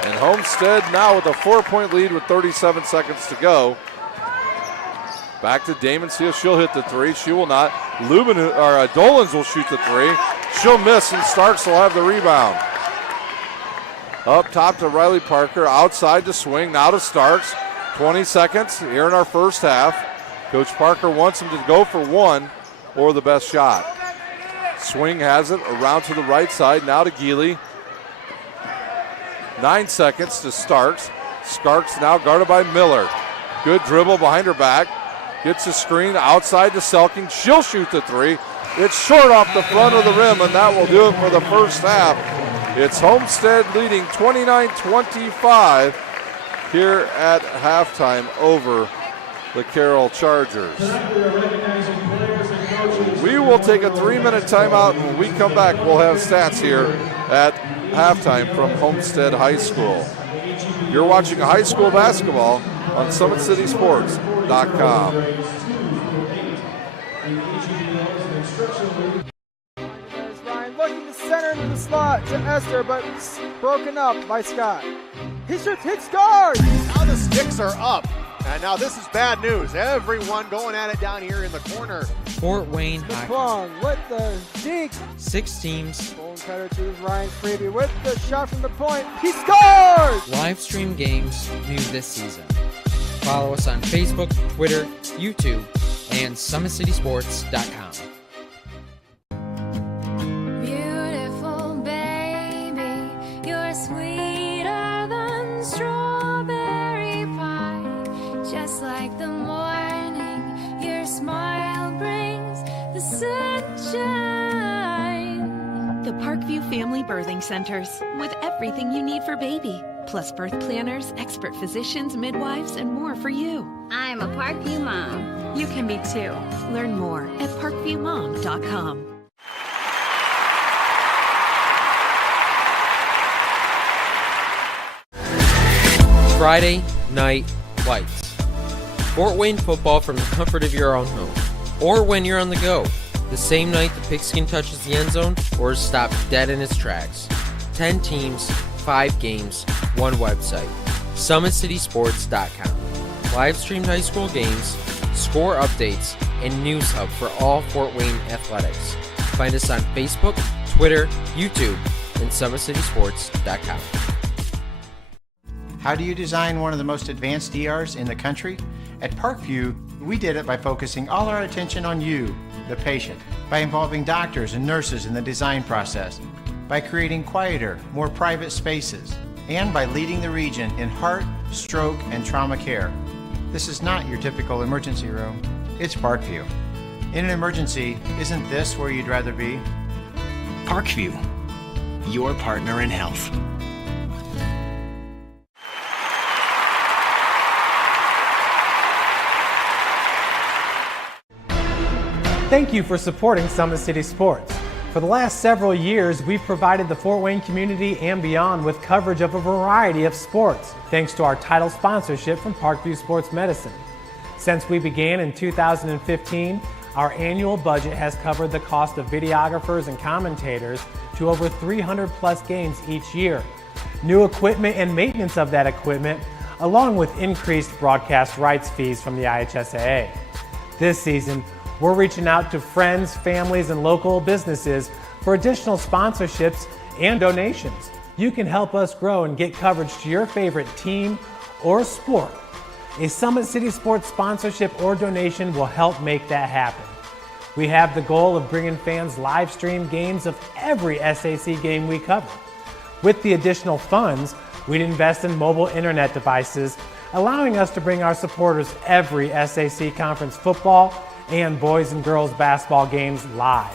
And Homestead now with a 4-point lead with 37 seconds to go. Back to Damon Seal. She'll hit the 3. She will not. Dolans will shoot the 3. She'll miss, and Starks will have the rebound. Up top to Riley Parker. Outside to Swing. Now to Starks. 20 seconds here in our first half. Coach Parker wants him to go for 1 or the best shot. Swing has it around to the right side. Now to Geely. 9 seconds to Starks. Starks now guarded by Miller. Good dribble behind her back. Gets a screen outside to Selking. She'll shoot the 3. It's short off the front of the rim, and that will do it for the first half. It's Homestead leading 29-25 here at halftime over the Carroll Chargers. We will take a 3-minute timeout, and when we come back, we'll have stats here at halftime from Homestead High School. You're watching high school basketball on SummitCitySports.com. There's Ryan looking to center into the slot to Esther, but it's broken up by Scott. He shoots, hits, scores! Now the sticks are up. And now this is bad news. Everyone going at it down here in the corner. Fort Wayne Plum Hockey. with the deke. 6 teams. Bone cutter to Ryan Freeby with the shot from the point. He scores! Live stream games new this season. Follow us on Facebook, Twitter, YouTube, and SummitCitySports.com. Beautiful baby, you're sweeter than strawberry pie. Just like the morning, your smile brings the sunshine. The Parkview Family Birthing Centers, with everything you need for baby, plus birth planners, expert physicians, midwives, and more for you. I'm a Parkview mom. You can be too. Learn more at parkviewmom.com. Friday Night Lights. Fort Wayne football from the comfort of your own home, or when you're on the go. The same night the pigskin touches the end zone or is stopped dead in its tracks. 10 teams, 5 games, 1 website. SummitCitySports.com. Live streamed high school games, score updates, and news hub for all Fort Wayne athletics. Find us on Facebook, Twitter, YouTube, and SummitCitySports.com. How do you design one of the most advanced ERs in the country? At Parkview, we did it by focusing all our attention on you, the patient, by involving doctors and nurses in the design process, by creating quieter, more private spaces, and by leading the region in heart, stroke, and trauma care. This is not your typical emergency room. It's Parkview. In an emergency, isn't this where you'd rather be? Parkview, your partner in health. Thank you for supporting Summit City Sports. For the last several years, we've provided the Fort Wayne community and beyond with coverage of a variety of sports, thanks to our title sponsorship from Parkview Sports Medicine. Since we began in 2015, our annual budget has covered the cost of videographers and commentators to over 300 plus games each year, new equipment and maintenance of that equipment, along with increased broadcast rights fees from the IHSAA. This season, we're reaching out to friends, families, and local businesses for additional sponsorships and donations. You can help us grow and get coverage to your favorite team or sport. A Summit City Sports sponsorship or donation will help make that happen. We have the goal of bringing fans live stream games of every SAC game we cover. With the additional funds, we'd invest in mobile internet devices, allowing us to bring our supporters every SAC conference football and boys and girls basketball games live,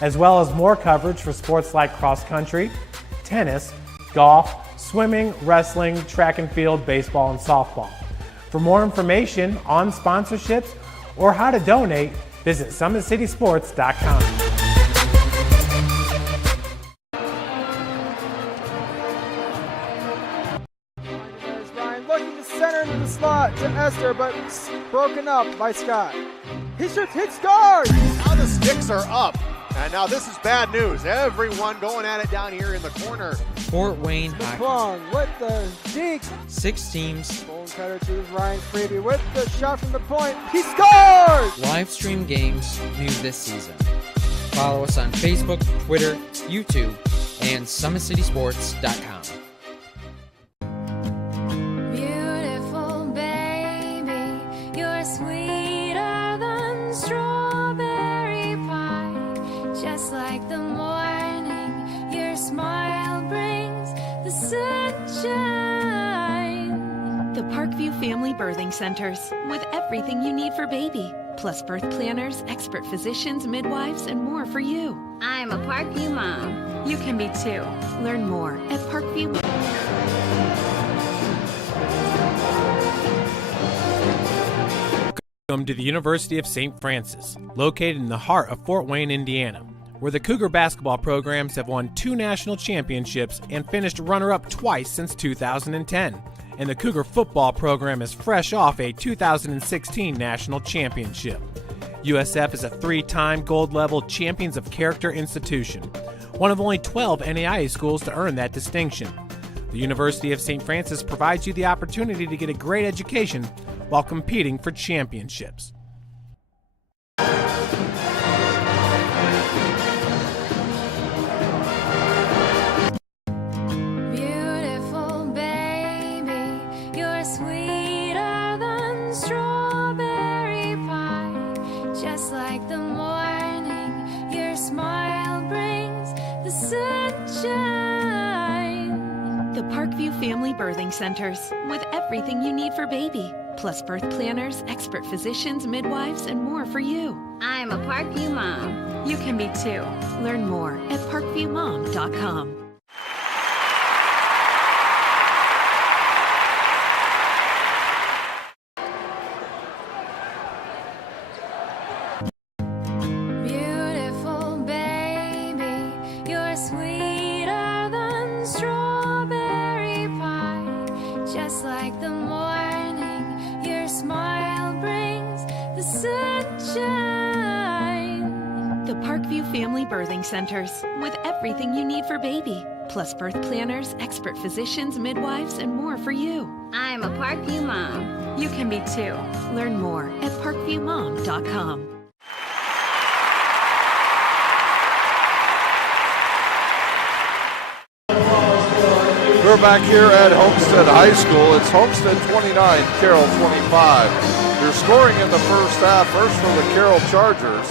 as well as more coverage for sports like cross country, tennis, golf, swimming, wrestling, track and field, baseball, and softball. For more information on sponsorships or how to donate, visit SummitCitySports.com. There's Ryan looking to center into the slot to Esther, but broken up by Scott. He shoots, hits, scores! Now the sticks are up. And now this is bad news. Everyone going at it down here in the corner. Fort Wayne Hockey. Plong with the deke. 6 teams. Bone cutter to Ryan Freeby with the shot from the point. He scores! Live stream games new this season. Follow us on Facebook, Twitter, YouTube, and SummitCitySports.com. Beautiful baby, you're sweeter than strawberry pie. Just like the morning, your smile brings the sunshine. The Parkview Family Birthing Centers, with everything you need for baby, plus birth planners, expert physicians, midwives, and more for you. I'm a Parkview mom. You can be too. Learn more at Parkview. Welcome to the University of St. Francis, located in the heart of Fort Wayne, Indiana, where the Cougar basketball programs have won 2 national championships and finished runner-up twice since 2010. And the Cougar football program is fresh off a 2016 national championship. USF is a 3-time gold-level Champions of Character institution, one of only 12 NAIA schools to earn that distinction. The University of St. Francis provides you the opportunity to get a great education while competing for championships. Beautiful baby, you're sweeter than strawberry pie. Just like the morning, your smile brings the sunshine. The Parkview Family Birthing Centers, with everything you need for baby, plus birth planners, expert physicians, midwives, and more for you. I'm a Parkview mom. You can be too. Learn more at parkviewmom.com. Beautiful baby, you're sweeter than strawberry pie. Just like the morning, your smile brings the sunshine. The Parkview Family Birthing Centers, with everything you need for baby, plus birth planners, expert physicians, midwives, and more for you. I'm a Parkview mom. You can be too. Learn more at parkviewmom.com. we're back here at Homestead High School. It's Homestead 29, Carroll 25. Your scoring in the first half, first for the Carroll Chargers.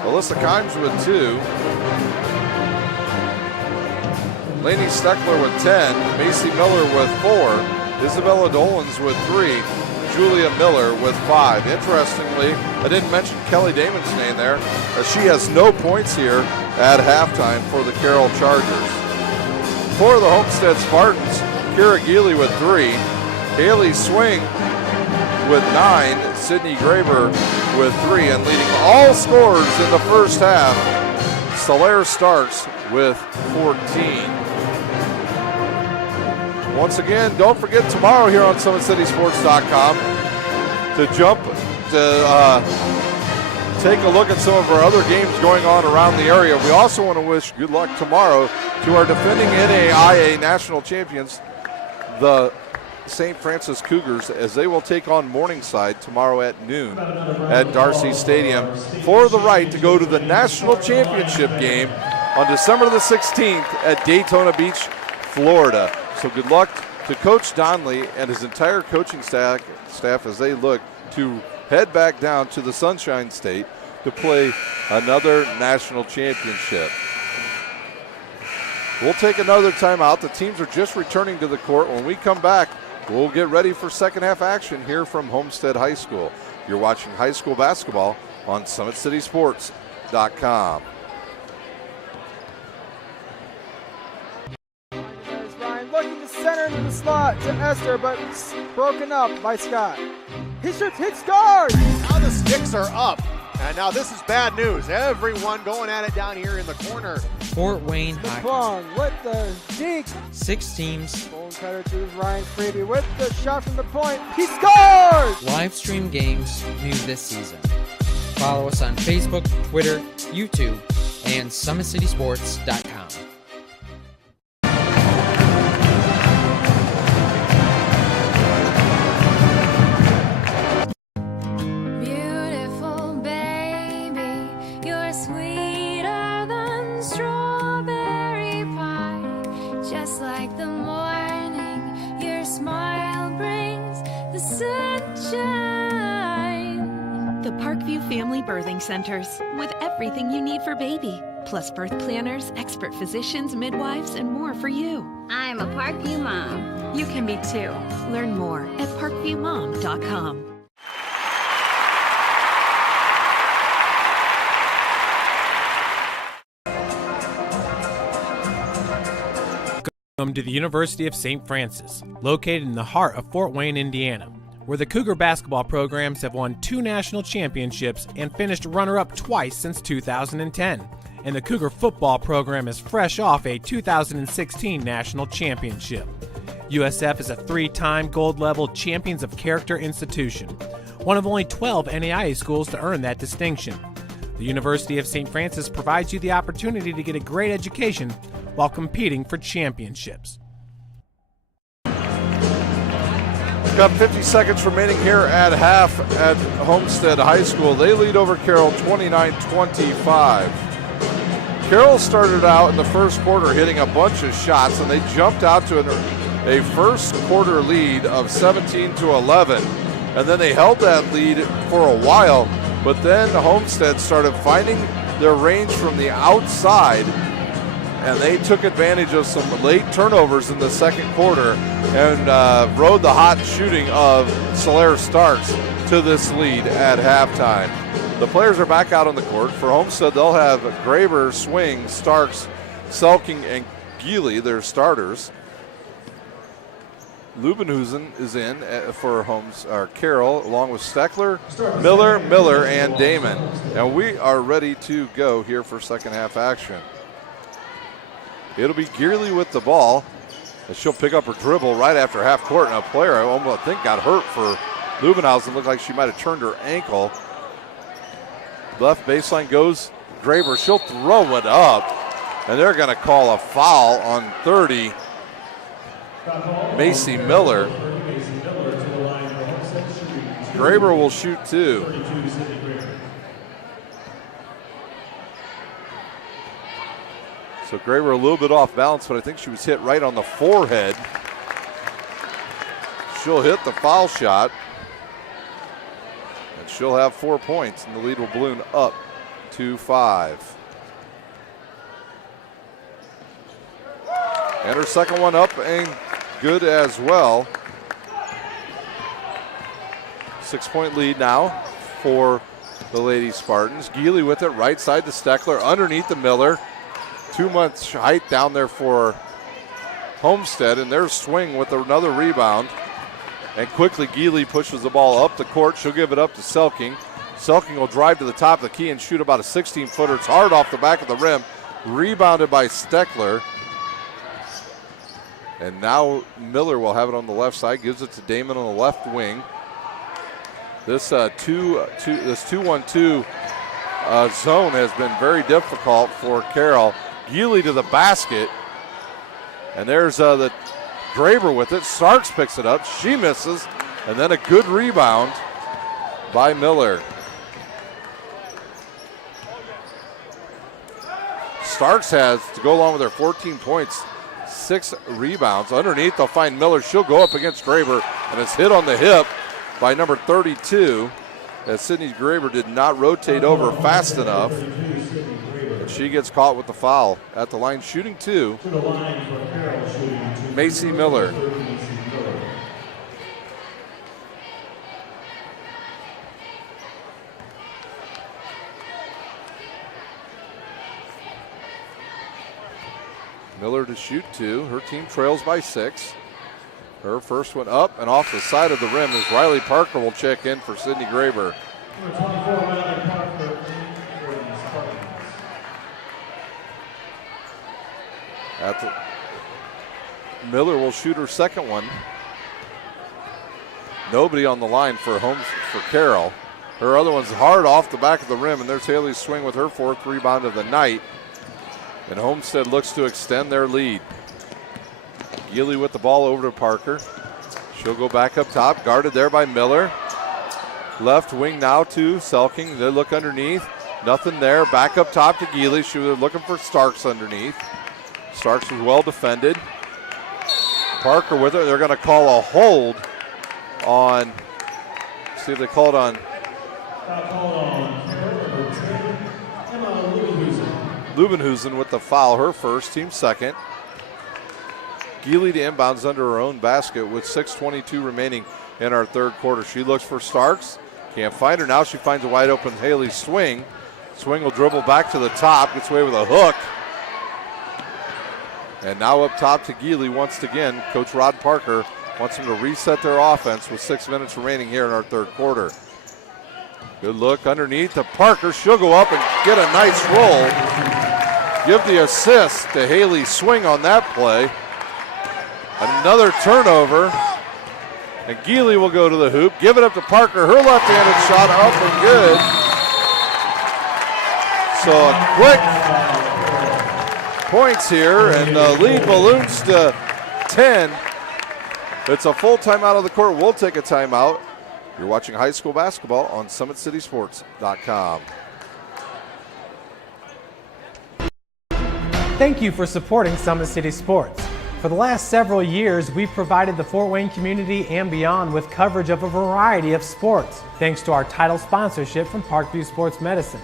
Alyssa Kimes with 2. Lainey Steckler with 10. Macy Miller with 4. Isabella Dolans with 3. Julia Miller with 5. Interestingly, I didn't mention Kelly Damon's name there, as she has no points here at halftime for the Carroll Chargers. For the Homestead Spartans, Kira Geely with 3. Haley Swing with 9. Sydney Graber with 3. And leading all scorers in the first half, Solaire Starks with 14. Once again, don't forget tomorrow here on SummitCitySports.com to take a look at some of our other games going on around the area. We also want to wish good luck tomorrow to our defending NAIA national champions, the St. Francis Cougars, as they will take on Morningside tomorrow at noon at Darcy Stadium for the right to go to the national championship game on December the 16th at Daytona Beach, Florida. So good luck to Coach Donley and his entire coaching staff as they look to head back down to the Sunshine State to play another national championship. We'll take another timeout. The teams are just returning to the court. When we come back, we'll get ready for second half action here from Homestead High School. You're watching high school basketball on SummitCitySports.com. Looking to center into the slot to Esther, but broken up by Scott. He shoots, hit, scores! Now the sticks are up. And now this is bad news. Everyone going at it down here in the corner. Fort Wayne High. Long with the deke. 6 teams. Bone cutter to Ryan Freeby with the shot from the point. He scores! Live stream games new this season. Follow us on Facebook, Twitter, YouTube, and SummitCitySports.com. Family Birthing Centers, with everything you need for baby, plus birth planners, expert physicians, midwives, and more for you. I'm a Parkview mom. You can be too. Learn more at parkviewmom.com. Welcome to the University of St. Francis, located in the heart of Fort Wayne, Indiana, where the Cougar basketball programs have won 2 national championships and finished runner-up twice since 2010. And the Cougar football program is fresh off a 2016 national championship. USF is a 3-time gold-level Champions of Character institution, one of only 12 NAIA schools to earn that distinction. The University of St. Francis provides you the opportunity to get a great education while competing for championships. Got 50 seconds remaining here at half at Homestead High School. They lead over Carroll 29-25. Carroll started out in the first quarter hitting a bunch of shots, and they jumped out to a first quarter lead of 17-11. And then they held that lead for a while, but then Homestead started finding their range from the outside, and they took advantage of some late turnovers in the second quarter and rode the hot shooting of Solaire Starks to this lead at halftime. The players are back out on the court. For Homestead, they'll have Graber, Swing, Starks, Selking, and Geely, their starters. Lubenhusen is in for Carroll, along with Steckler, Miller, and Damon. And we are ready to go here for second half action. It'll be Geely with the ball, and she'll pick up her dribble right after half court. And a player I almost think got hurt for Lubenhausen. Looked like she might have turned her ankle. Left baseline goes Graber. She'll throw it up, and they're going to call a foul on 30. Macy Miller. Graber will shoot 2. So Graber a little bit off balance, but I think she was hit right on the forehead. She'll hit the foul shot. And she'll have 4 points, and the lead will balloon up to 5. And her second one up and good as well. 6-point lead now for the Lady Spartans. Geely with it, right side to Steckler, underneath the Miller. Too much height down there for Homestead, and there's swing with another rebound. And quickly Geely pushes the ball up the court. She'll give it up to Selking. Selking will drive to the top of the key and shoot about a 16-footer. It's hard off the back of the rim. Rebounded by Steckler. And now Miller will have it on the left side. Gives it to Damon on the left wing. This 2-1-2 zone has been very difficult for Carroll. Geely to the basket. And there's the Graber with it. Starks picks it up. She misses. And then a good rebound by Miller. Starks has, to go along with her 14 points, 6 rebounds. Underneath, they'll find Miller. She'll go up against Graber, and it's hit on the hip by number 32, as Sydney Graber did not rotate over fast enough. And she gets caught with the foul. At the line, shooting 2, Macy Miller. Miller to shoot 2. Her team trails by 6. Her first one up and off the side of the rim as Riley Parker will check in for Sydney Graber. Miller will shoot her second one. Nobody on the line for Carroll. Her other one's hard off the back of the rim, and there's Haley Swing with her 4th rebound of the night. And Homestead looks to extend their lead. Geely with the ball over to Parker. She'll go back up top, guarded there by Miller. Left wing now to Selking. They look underneath. Nothing there. Back up top to Geely. She was looking for Starks underneath. Starks was well defended. Parker with it. They're going to call a hold on. See if they call it on. Lubenhusen with the foul, her first, team second. Geely to inbounds under her own basket with 6:22 remaining in our third quarter. She looks for Starks, can't find her. Now she finds a wide open Haley Swing. Swing will dribble back to the top, gets away with a hook. And now up top to Geely once again. Coach Rod Parker wants them to reset their offense with 6 minutes remaining here in our third quarter. Good look underneath to Parker. She'll go up and get a nice roll. Give the assist to Haley Swing on that play. Another turnover. And Geely will go to the hoop. Give it up to Parker. Her left-handed shot up and good. So a quick points here, and the lead balloons to 10. It's a full timeout of the court. We'll take a timeout. You're watching high school basketball on SummitCitySports.com. Thank you for supporting Summit City Sports. For the last several years, we've provided the Fort Wayne community and beyond with coverage of a variety of sports, thanks to our title sponsorship from Parkview Sports Medicine.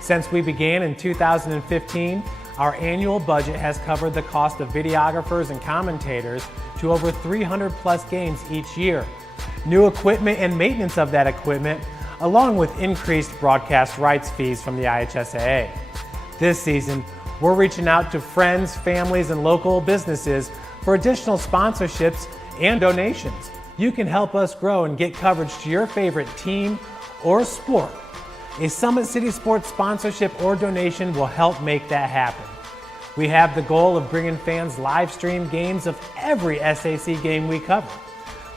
Since we began in 2015, our annual budget has covered the cost of videographers and commentators to over 300 plus games each year. New equipment and maintenance of that equipment, along with increased broadcast rights fees from the IHSAA. This season, we're reaching out to friends, families, and local businesses for additional sponsorships and donations. You can help us grow and get coverage to your favorite team or sport. A Summit City Sports sponsorship or donation will help make that happen. We have the goal of bringing fans live stream games of every SAC game we cover.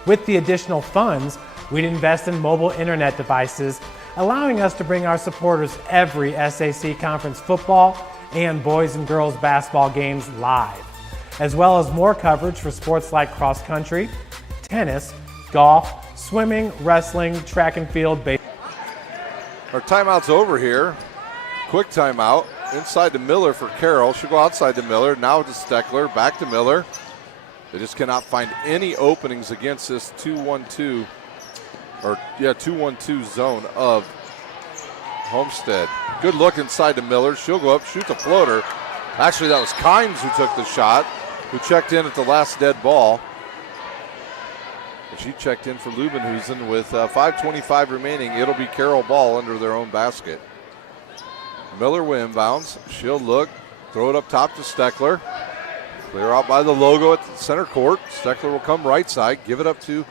With the additional funds, we'd invest in mobile internet devices, allowing us to bring our supporters every SAC conference football and boys and girls basketball games live, as well as more coverage for sports like cross country, tennis, golf, swimming, wrestling, track and field, baseball. Our timeout's over here. Quick timeout. inside to Miller for Carroll. She'll go outside to Miller. Now to Steckler. Back to Miller. They just cannot find any openings against this 2-1-2 zone of Homestead. Good look inside to Miller. She'll go up, shoot the floater. Actually, that was Kimes who took the shot, who checked in at the last dead ball. She checked in for Lubenhusen with 5:25 remaining. It'll be Carroll ball under their own basket. Miller will inbounds. She'll look, throw it up top to Steckler. Clear out by the logo at the center court. Steckler will come right side, give it up to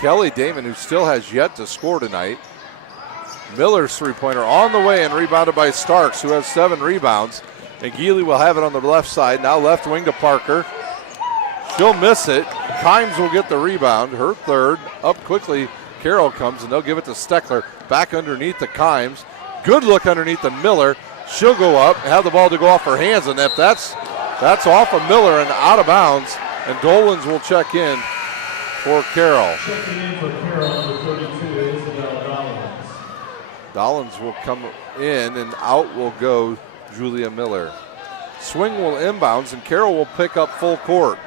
Kelly Damon, who still has yet to score tonight. Miller's three-pointer on the way and rebounded by Starks, who has 7 rebounds. And Geely will have it on the left side. Now left wing to Parker. She'll miss it. Kimes will get the rebound. Her third. Up quickly. Carroll comes, and they'll give it to Steckler. Back underneath the Kimes. Good look underneath the Miller. She'll go up, have the ball to go off her hands, and if that's off of Miller and out of bounds. And Dolans will check in for Carroll. Checking in for Carroll, number 32, Isabel Dollins. Dollins will come in, and out will go Julia Miller. Swing will inbounds, and Carroll will pick up full court.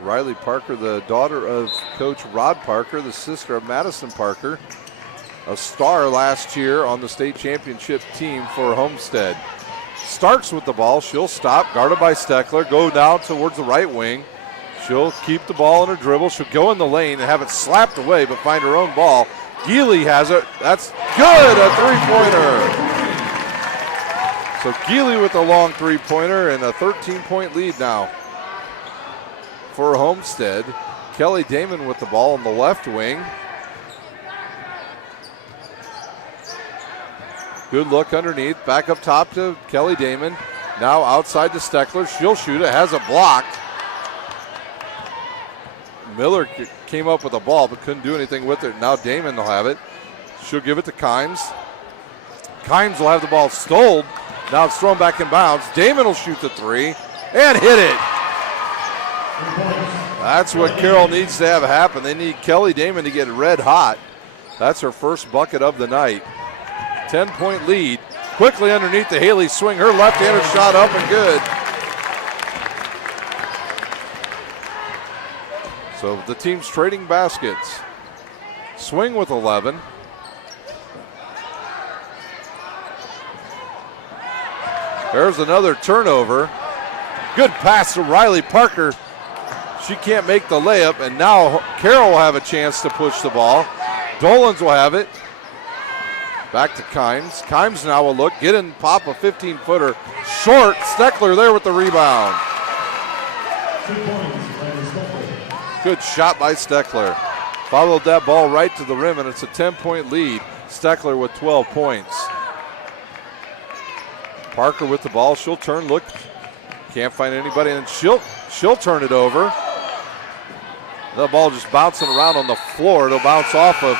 Riley Parker, the daughter of Coach Rod Parker, the sister of Madison Parker, a star last year on the state championship team for Homestead. Starks with the ball. She'll stop, guarded by Steckler, go down towards the right wing. She'll keep the ball in her dribble. She'll go in the lane and have it slapped away, but find her own ball. Geely has it. That's good, a three-pointer. So Geely with a long three-pointer and a 13-point lead now for Homestead. Kelly Damon with the ball on the left wing. Good look underneath. Back up top to Kelly Damon. Now outside to Steckler. She'll shoot it. Has a block. Miller came up with the ball but couldn't do anything with it. Now Damon will have it. She'll give it to Kimes. Kimes will have the ball stole. Now it's thrown back in bounds. Damon will shoot the three and hit it. That's what Carroll needs to have happen. They need Kelly Damon to get red hot. That's her first bucket of the night. 10-point lead. Quickly underneath the Haley swing. Her left-handed shot up and good. So the team's trading baskets. Swing with 11. There's another turnover. Good pass to Riley Parker. She can't make the layup, and now Carroll will have a chance to push the ball. Dolans will have it. Back to Kimes. Kimes now will look, get in, pop a 15-footer. Short, Steckler there with the rebound. 2 points, Randy Steckler. Good shot by Steckler. Followed that ball right to the rim, and it's a 10-point lead. Steckler with 12 points. Parker with the ball. She'll turn, look. Can't find anybody, and she'll turn it over. The ball just bouncing around on the floor. It'll bounce off of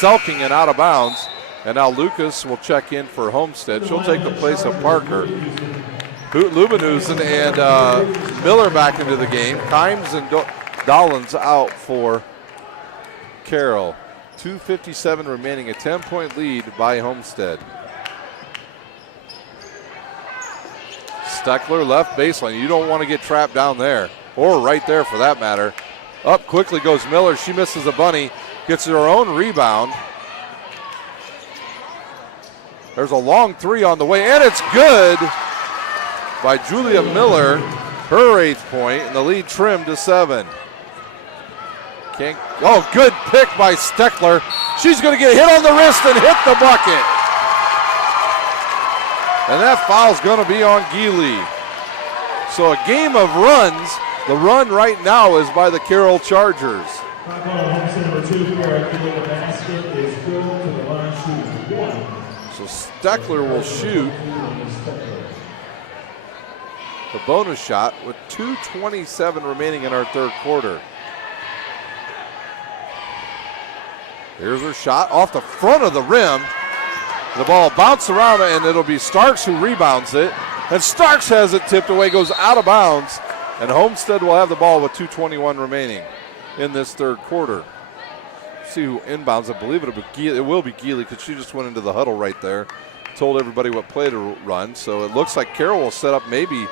Selking and out of bounds. And now Lucas will check in for Homestead. She'll take the place of Parker. Lubenhusen and Miller back into the game. Kimes and Dollins out for Carroll. 2:57 remaining, a 10-point lead by Homestead. Steckler left baseline. You don't want to get trapped down there, or right there for that matter. Up quickly goes Miller. She misses a bunny, gets her own rebound. There's a long three on the way, and it's good by Julia Miller, her 8th point, and the lead trimmed to 7. Good pick by Steckler. She's going to get hit on the wrist and hit the bucket. And that foul's going to be on Geely. So a game of runs. The run right now is by the Carroll Chargers. So Steckler will shoot the bonus shot with 2:27 remaining in our third quarter. Here's her shot off the front of the rim. The ball bounced around, and it'll be Starks who rebounds it. And Starks has it tipped away, goes out of bounds. And Homestead will have the ball with 2:21 remaining in this third quarter. see who inbounds. I believe it will be Geely because she just went into the huddle right there, told everybody what play to run. So it looks like Carroll will set up maybe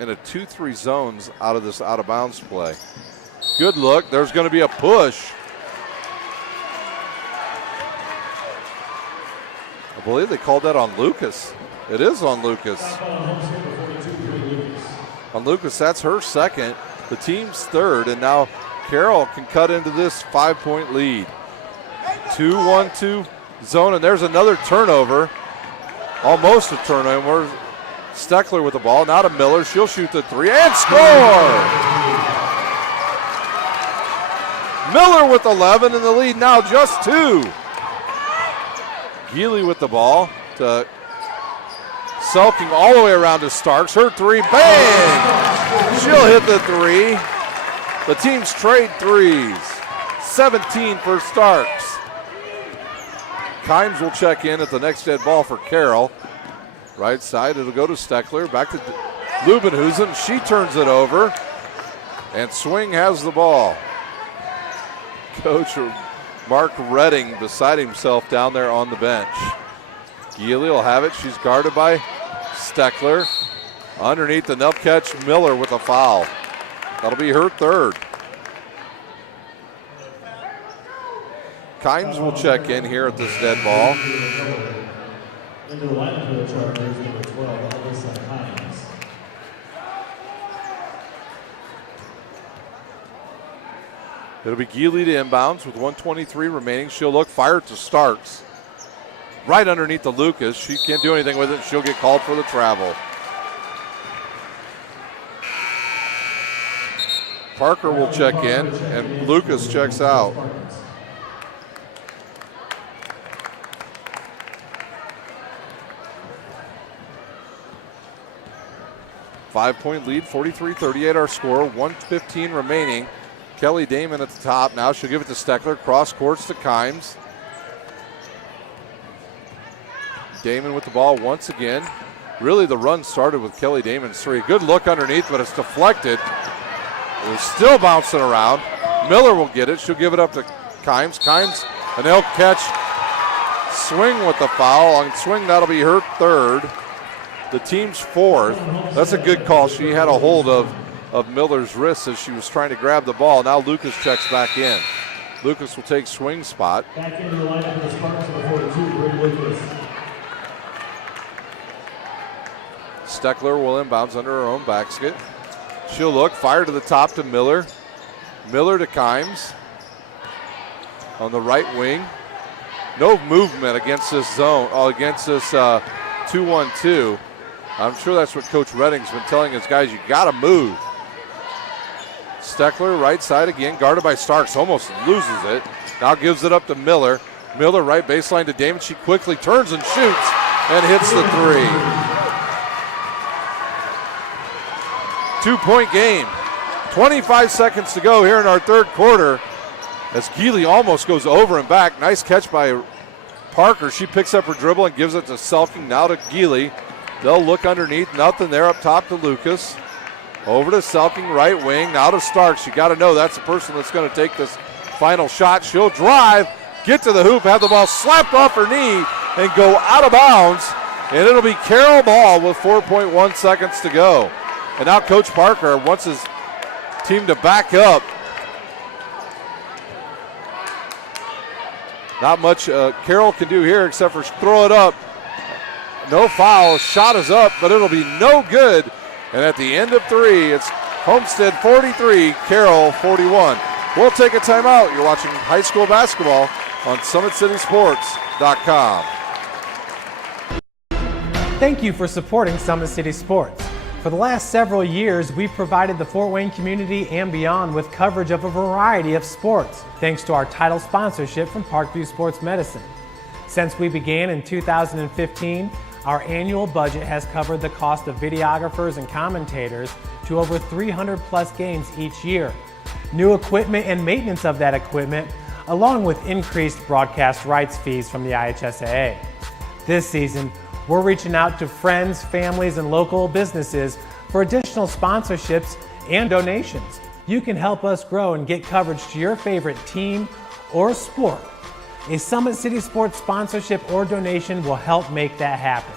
in a 2-3 zones out of this out of bounds play. Good look. There's going to be a push. I believe they called that on Lucas. It is on Lucas. On Lucas, that's her second. The team's third, and now Carroll can cut into this 5-point lead. 2-1-2 zone, and there's another turnover. Almost a turnover. Steckler with the ball, now to Miller. She'll shoot the three and score! Miller with 11 in the lead, now just 2. Geely with the ball to Selking all the way around to Starks. Her three, bang! She'll hit the three. The teams trade threes. 17 for Starks. Kimes will check in at the next dead ball for Carroll. Right side, it'll go to Steckler. Back to Lubenhusen. She turns it over. And Swing has the ball. Coach Mark Redding beside himself down there on the bench. Geely will have it. She's guarded by Steckler. Underneath the nub catch, Miller with a foul. That'll be her third. Kimes will check in here at this dead ball. Into the lineup for the Chargers, number 12, Olivia Heppner. It'll be Geely to inbounds with 1:23 remaining. She'll look, fire to Starks. Right underneath the Lucas. She can't do anything with it. She'll get called for the travel. Parker will check in, and Lucas checks out. Five-point lead, 43-38 our score, 1:15 remaining. Kelly Damon at the top. Now she'll give it to Steckler. Cross courts to Kimes. Damon with the ball once again. Really the run started with Kelly Damon's three. Good look underneath, but it's deflected. It's still bouncing around. Miller will get it. She'll give it up to Kimes. Kimes, and they'll catch Swing with the foul. On Swing, that'll be her third. The team's fourth. That's a good call. She had a hold of Miller's wrist as she was trying to grab the ball. Now Lucas checks back in. Lucas will take Swing's spot. Back into the lineup for the Sparks of the 42, Brady Lucas. Steckler will inbounds under her own basket. She'll look, fire to the top to Miller. Miller to Kimes. On the right wing. No movement against this zone, against this 2-1-2. I'm sure that's what Coach Redding's been telling his guys. You got to move. Steckler, right side again, guarded by Starks. Almost loses it. Now gives it up to Miller. Miller, right baseline to Damon. She quickly turns and shoots and hits the three. 2-point game. 25 seconds to go here in our third quarter as Geely almost goes over and back. Nice catch by Parker. She picks up her dribble and gives it to Selking. Now to Geely. They'll look underneath. Nothing there up top to Lucas. Over to Selking, right wing. Now to Starks. You got to know that's the person that's going to take this final shot. She'll drive, get to the hoop, have the ball slapped off her knee, and go out of bounds. And it'll be Carroll ball with 4.1 seconds to go. And now Coach Parker wants his team to back up. Not much Carroll can do here except for throw it up. No foul. Shot is up, but it'll be no good. And at the end of three, it's Homestead 43, Carroll 41. We'll take a timeout. You're watching high school basketball on SummitCitySports.com. Thank you for supporting Summit City Sports. For the last several years, we've provided the Fort Wayne community and beyond with coverage of a variety of sports, thanks to our title sponsorship from Parkview Sports Medicine. Since we began in 2015, our annual budget has covered the cost of videographers and commentators to over 300 plus games each year. New equipment and maintenance of that equipment, along with increased broadcast rights fees from the IHSAA. This season, we're reaching out to friends, families, and local businesses for additional sponsorships and donations. you can help us grow and get coverage to your favorite team or sport. A Summit City Sports sponsorship or donation will help make that happen.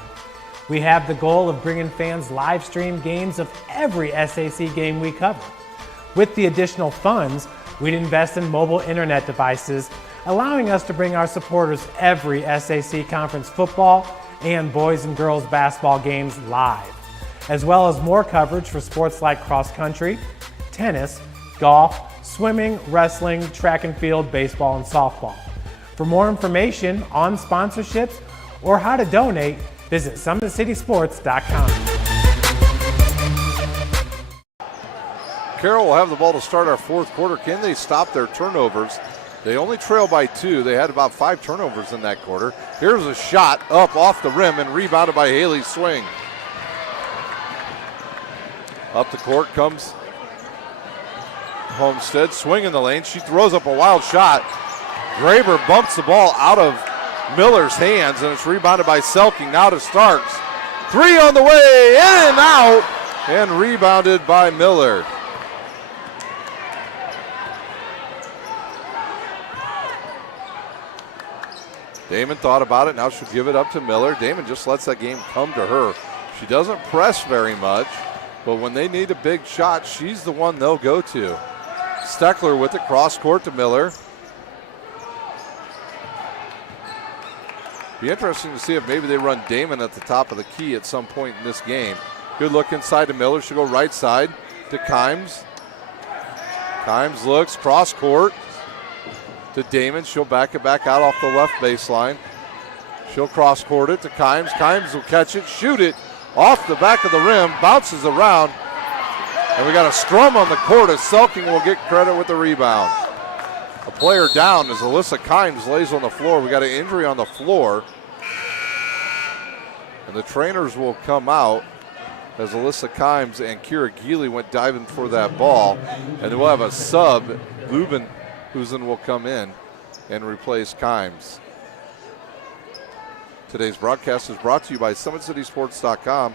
We have the goal of bringing fans live stream games of every SAC game we cover. With the additional funds, we'd invest in mobile internet devices, allowing us to bring our supporters every SAC conference football and boys and girls basketball games live, as well as more coverage for sports like cross country, tennis, golf, swimming, wrestling, track and field, baseball, and softball. For more information on sponsorships or how to donate, visit SummitCitySports.com. Carroll will have the ball to start our fourth quarter. Can they stop their turnovers? They only trail by 2. They had about 5 turnovers in that quarter. Here's a shot up off the rim and rebounded by Haley Swing. Up the court comes Homestead. Swing in the lane. She throws up a wild shot. Graber bumps the ball out of Miller's hands, and it's rebounded by Selking. Now to Starks. 3 on the way, in and out, and rebounded by Miller. Damon thought about it. Now she'll give it up to Miller. Damon just lets that game come to her. She doesn't press very much, but when they need a big shot, she's the one they'll go to. Steckler with it, cross court to Miller. Be interesting to see if maybe they run Damon at the top of the key at some point in this game. Good look inside to Miller. She'll go right side to Kimes. Kimes looks cross court to Damon. She'll back it back out off the left baseline. She'll cross court it to Kimes. Kimes will catch it, shoot it off the back of the rim, bounces around, and we got a scrum on the court as Selking will get credit with the rebound. A player down as Alyssa Kimes lays on the floor. We got an injury on the floor. And the trainers will come out as Alyssa Kimes and Kira Geely went diving for that ball. And then we'll have a sub. Lubin Husen will come in and replace Kimes. Today's broadcast is brought to you by SummitCitySports.com.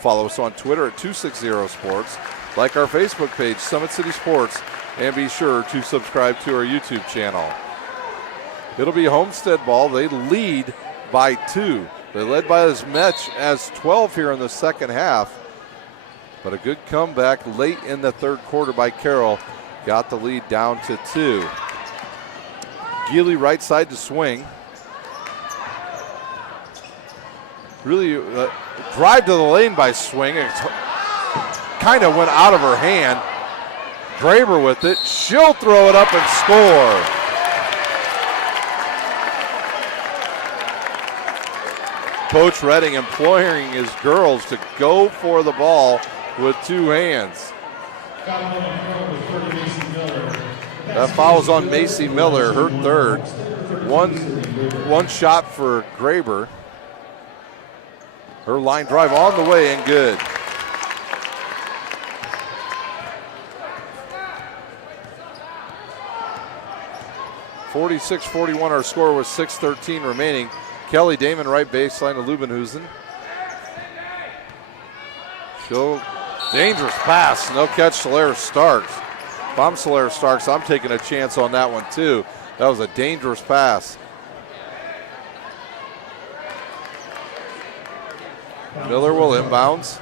Follow us on Twitter at 260sports. Like our Facebook page, Summit City Sports. And be sure to subscribe to our YouTube channel. It'll be Homestead ball. They lead by 2. They led by as much as 12 here in the second half. But a good comeback late in the third quarter by Carroll. Got the lead down to 2. Geely right side to Swing. Really drive to the lane by Swing. It kind of went out of her hand. Graber with it. She'll throw it up and score. Coach Redding imploring his girls to go for the ball with 2 hands. That foul's on Macy Miller, her third. One shot for Graber. Her line drive on the way and good. (46-41) our score with 6:13 remaining. Kelly Damon right baseline to Lubbenhusen. She'll dangerous pass, no catch. Solaris Starks. If I'm Solaris Starks, I'm taking a chance on that one too. That was a dangerous pass. Miller will inbounds.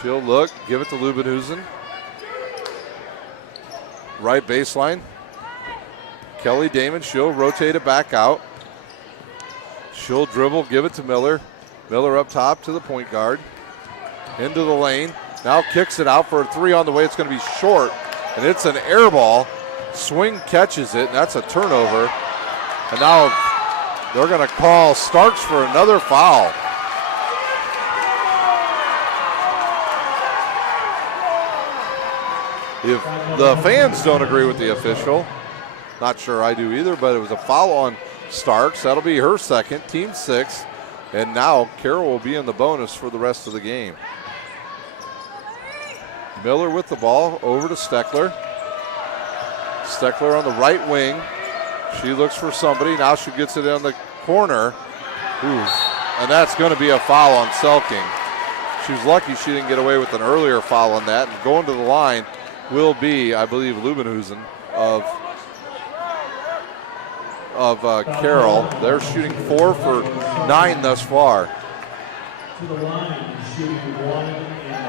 She'll look, give it to Lubbenhusen. Right baseline. Kelly Damon, she'll rotate it back out. She'll dribble, give it to Miller. Miller up top to the point guard. Into the lane. Now kicks it out for a 3 on the way. It's going to be short, and it's an air ball. Swing catches it, and that's a turnover. And now they're going to call Starks for another foul. If the fans don't agree with the official, not sure I do either, but it was a foul on Starks. That'll be her second, team 6. And now Carroll will be in the bonus for the rest of the game. Miller with the ball over to Steckler. Steckler on the right wing. She looks for somebody. Now she gets it in the corner. Ooh. And that's going to be a foul on Selking. She was lucky she didn't get away with an earlier foul on that. And going to the line will be, I believe, Lubenhusen of Carroll. They're shooting 4 for 9 thus far. To the line, shooting 1 in the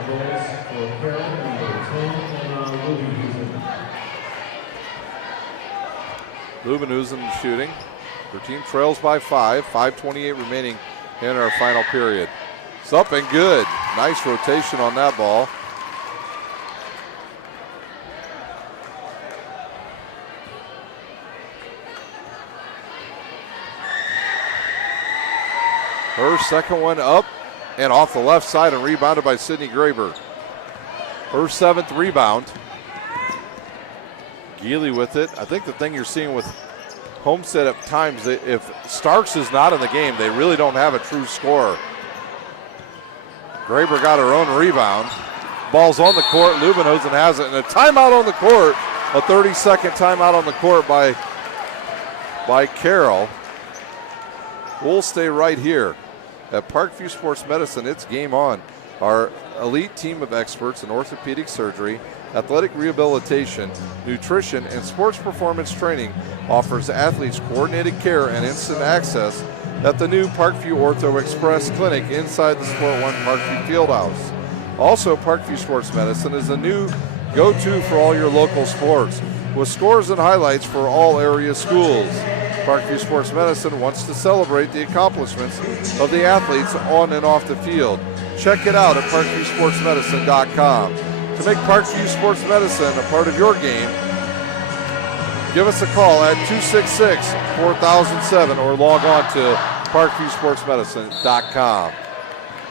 goals for Carroll, number 10, and Lubenhusen shooting. Her team trails by 5. 5:28 remaining in our final period. It's up and good. Nice rotation on that ball. Her second one up and off the left side and rebounded by Sydney Graber. Her 7th rebound. Geely with it. I think the thing you're seeing with Homestead at times, if Starks is not in the game, they really don't have a true scorer. Graber got her own rebound. Ball's on the court. Lubenhusen has it. And a timeout on the court. A 30-second timeout on the court by Carroll. We'll stay right here at Parkview Sports Medicine. It's game on. Our elite team of experts in orthopedic surgery, athletic rehabilitation, nutrition, and sports performance training offers athletes coordinated care and instant access at the new Parkview Ortho Express Clinic inside the Sport One Parkview Fieldhouse. Also, Parkview Sports Medicine is the new go-to for all your local sports, with scores and highlights for all area schools. Parkview Sports Medicine wants to celebrate the accomplishments of the athletes on and off the field. Check it out at parkviewsportsmedicine.com. To make Parkview Sports Medicine a part of your game, give us a call at 266-4007 or log on to parkviewsportsmedicine.com.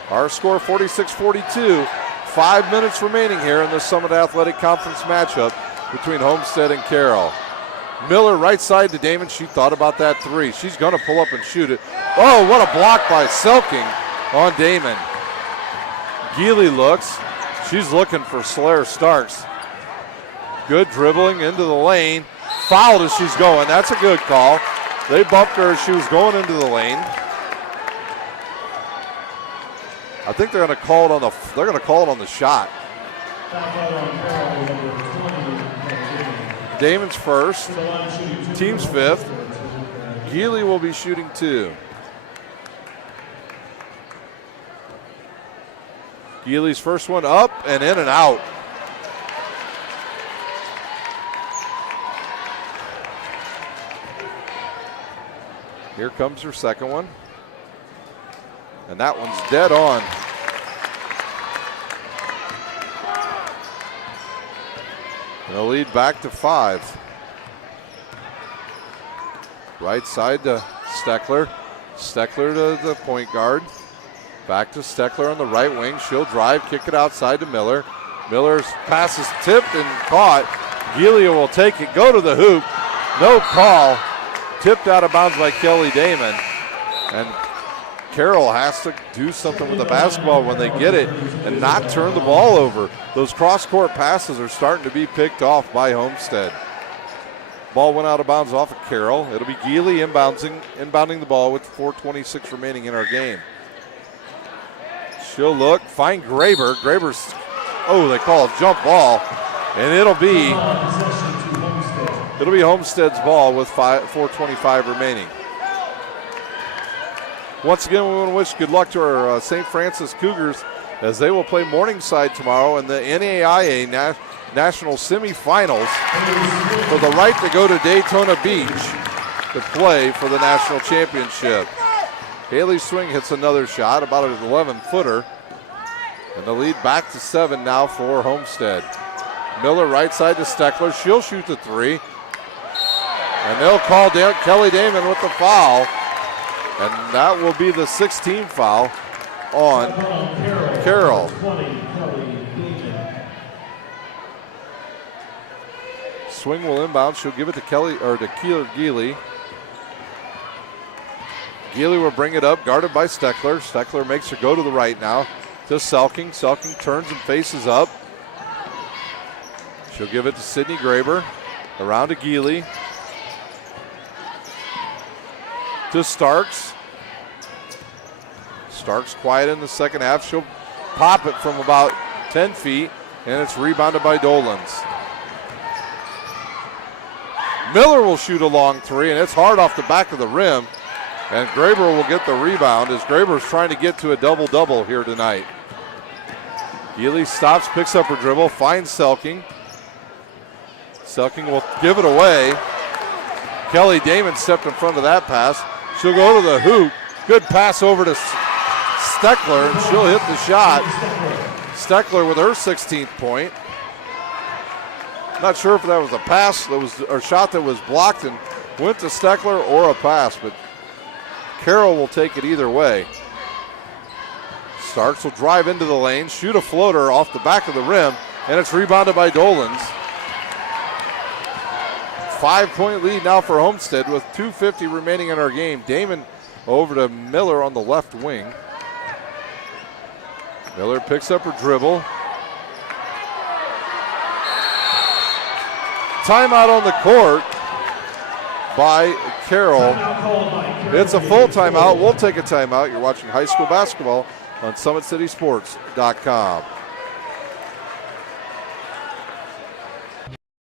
Our score 46-42, 5 minutes remaining here in the Summit Athletic Conference matchup between Homestead and Carroll. Miller right side to Damon. She thought about that 3. She's going to pull up and shoot it. Oh, what a block by Selking on Damon. Geely looks. She's looking for Slayer Starks. Good dribbling into the lane. Fouled as she's going. That's a good call. They bumped her as she was going into the lane. I think they're going to call it on the. They're going to call it on the shot. Damon's first. Team's 5th. Geely will be shooting 2. Geely's first one up and in and out. Here comes her second one. And that one's dead on. And a lead back to 5. Right side to Steckler. Steckler to the point guard. Back to Steckler on the right wing. She'll drive, kick it outside to Miller. Miller's pass is tipped and caught. Geely will take it, go to the hoop. No call. Tipped out of bounds by Kelly Damon. And Carroll has to do something with the basketball when they get it and not turn the ball over. Those cross-court passes are starting to be picked off by Homestead. Ball went out of bounds off of Carroll. It'll be Geely inbounding the ball with 4:26 remaining in our game. She'll look, find Graber. Graber's, they call a jump ball, and it'll be Homestead's ball with 4:25 remaining. Once again, we want to wish good luck to our St. Francis Cougars as they will play Morningside tomorrow in the NAIA National Semifinals for the right to go to Daytona Beach to play for the national championship. Haley Swing hits another shot, about an 11-footer. And the lead back to 7 now for Homestead. Miller right side to Steckler. She'll shoot the 3. And they'll call down Kelly Damon with the foul. And that will be the 16th foul on Carroll. Swing will inbound. She'll give it to Keeler Geely. Geely will bring it up, guarded by Steckler. Steckler makes her go to the right now to Selking. Selking turns and faces up. She'll give it to Sydney Graber. Around to Geely. To Starks. Starks quiet in the second half. She'll pop it from about 10 feet, and it's rebounded by Dolans. Miller will shoot a long three, and it's hard off the back of the rim. And Graber will get the rebound as Graber's trying to get to a double-double here tonight. Healy stops, picks up her dribble, finds Selking. Selking will give it away. Kelly Damon stepped in front of that pass. She'll go to the hoop. Good pass over to Steckler, and she'll hit the shot. Steckler with her 16th point. Not sure if that was a pass that was or shot that was blocked and went to Steckler or a pass, but Carroll will take it either way. Starks will drive into the lane, shoot a floater off the back of the rim, and it's rebounded by Dolans. 5-point lead now for Homestead with 2:50 remaining in our game. Damon over to Miller on the left wing. Miller picks up her dribble. Timeout on the court by Carroll. It's a full timeout. We'll take a timeout. You're watching high school basketball on SummitCitySports.com.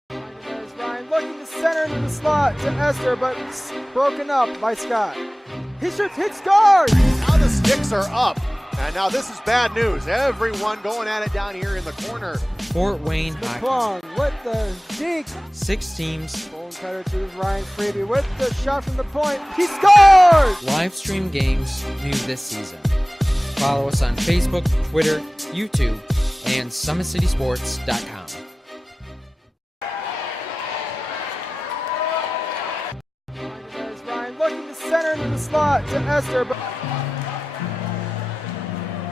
There's Ryan looking to center into the slot to Esther, but broken up by Scott. He shoots, hits, scores! Now the sticks are up. And now this is bad news. Everyone going at it down here in the corner. Fort Wayne High. Plum with the dink. 6 teams. Bone cutter to Ryan Freeby with the shot from the point. He scores! Live stream games new this season. Follow us on Facebook, Twitter, YouTube, and SummitCitySports.com. There's Ryan looking to center into the slot to Esther, but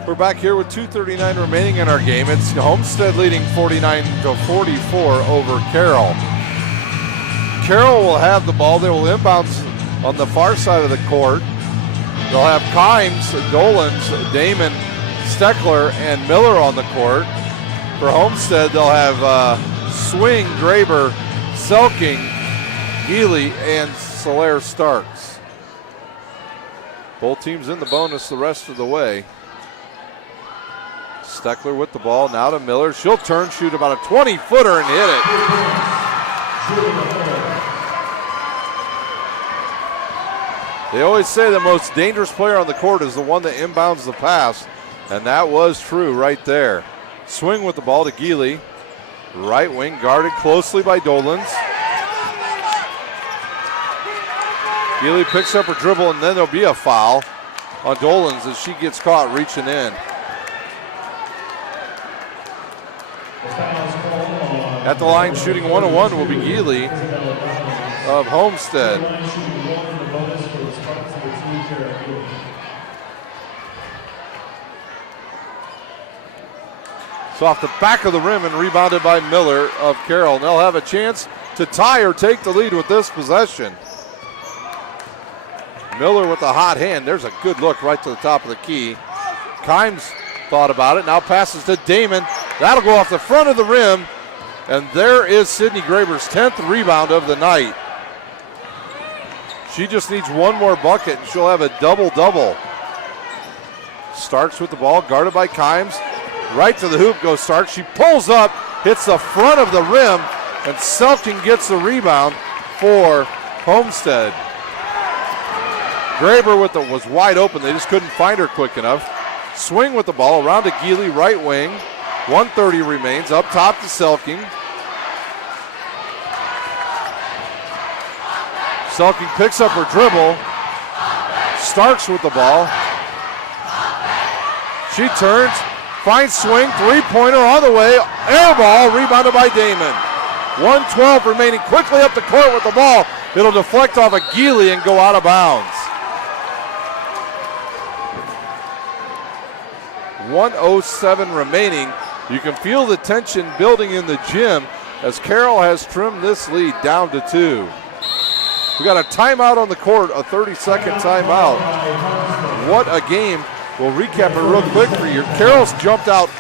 We're back here with 2:39 remaining in our game. It's Homestead leading 49-44 over Carroll. Carroll will have the ball. They will inbounds on the far side of the court. They'll have Kimes, Dolans, Damon, Steckler, and Miller on the court. For Homestead, they'll have Swing, Graber, Selking, Healy, and Solaire Starks. Both teams in the bonus the rest of the way. Steckler with the ball, now to Miller. She'll turn, shoot about a 20-footer and hit it. They always say the most dangerous player on the court is the one that inbounds the pass, and that was true right there. Swing with the ball to Geely. Right wing guarded closely by Dolans. Geely picks up her dribble, and then there'll be a foul on Dolans as she gets caught reaching in. At the line shooting 1-1 will be Geely of Homestead. So off the back of the rim and rebounded by Miller of Carroll. And they'll have a chance to tie or take the lead with this possession. Miller with a hot hand. There's a good look right to the top of the key. Kimes thought about it. Now passes to Damon. That'll go off the front of the rim. And there is Sydney Graber's 10th rebound of the night. She just needs one more bucket and she'll have a double-double. Starks with the ball, guarded by Kimes. Right to the hoop goes Starks. She pulls up, hits the front of the rim, and Selking gets the rebound for Homestead. Graber was wide open. They just couldn't find her quick enough. Swing with the ball around to Geely, right wing. 1:30 remains, up top to Selking. Selking picks up her dribble. Starks with the ball. She turns, finds Swing, three-pointer on the way. Air ball, rebounded by Damon. 1:12 remaining, quickly up the court with the ball. It'll deflect off of Geely and go out of bounds. 1:07 remaining. You can feel the tension building in the gym as Carroll has trimmed this lead down to 2. We got a timeout on the court, a 30-second timeout. What a game. We'll recap it real quick for you. Carroll's jumped out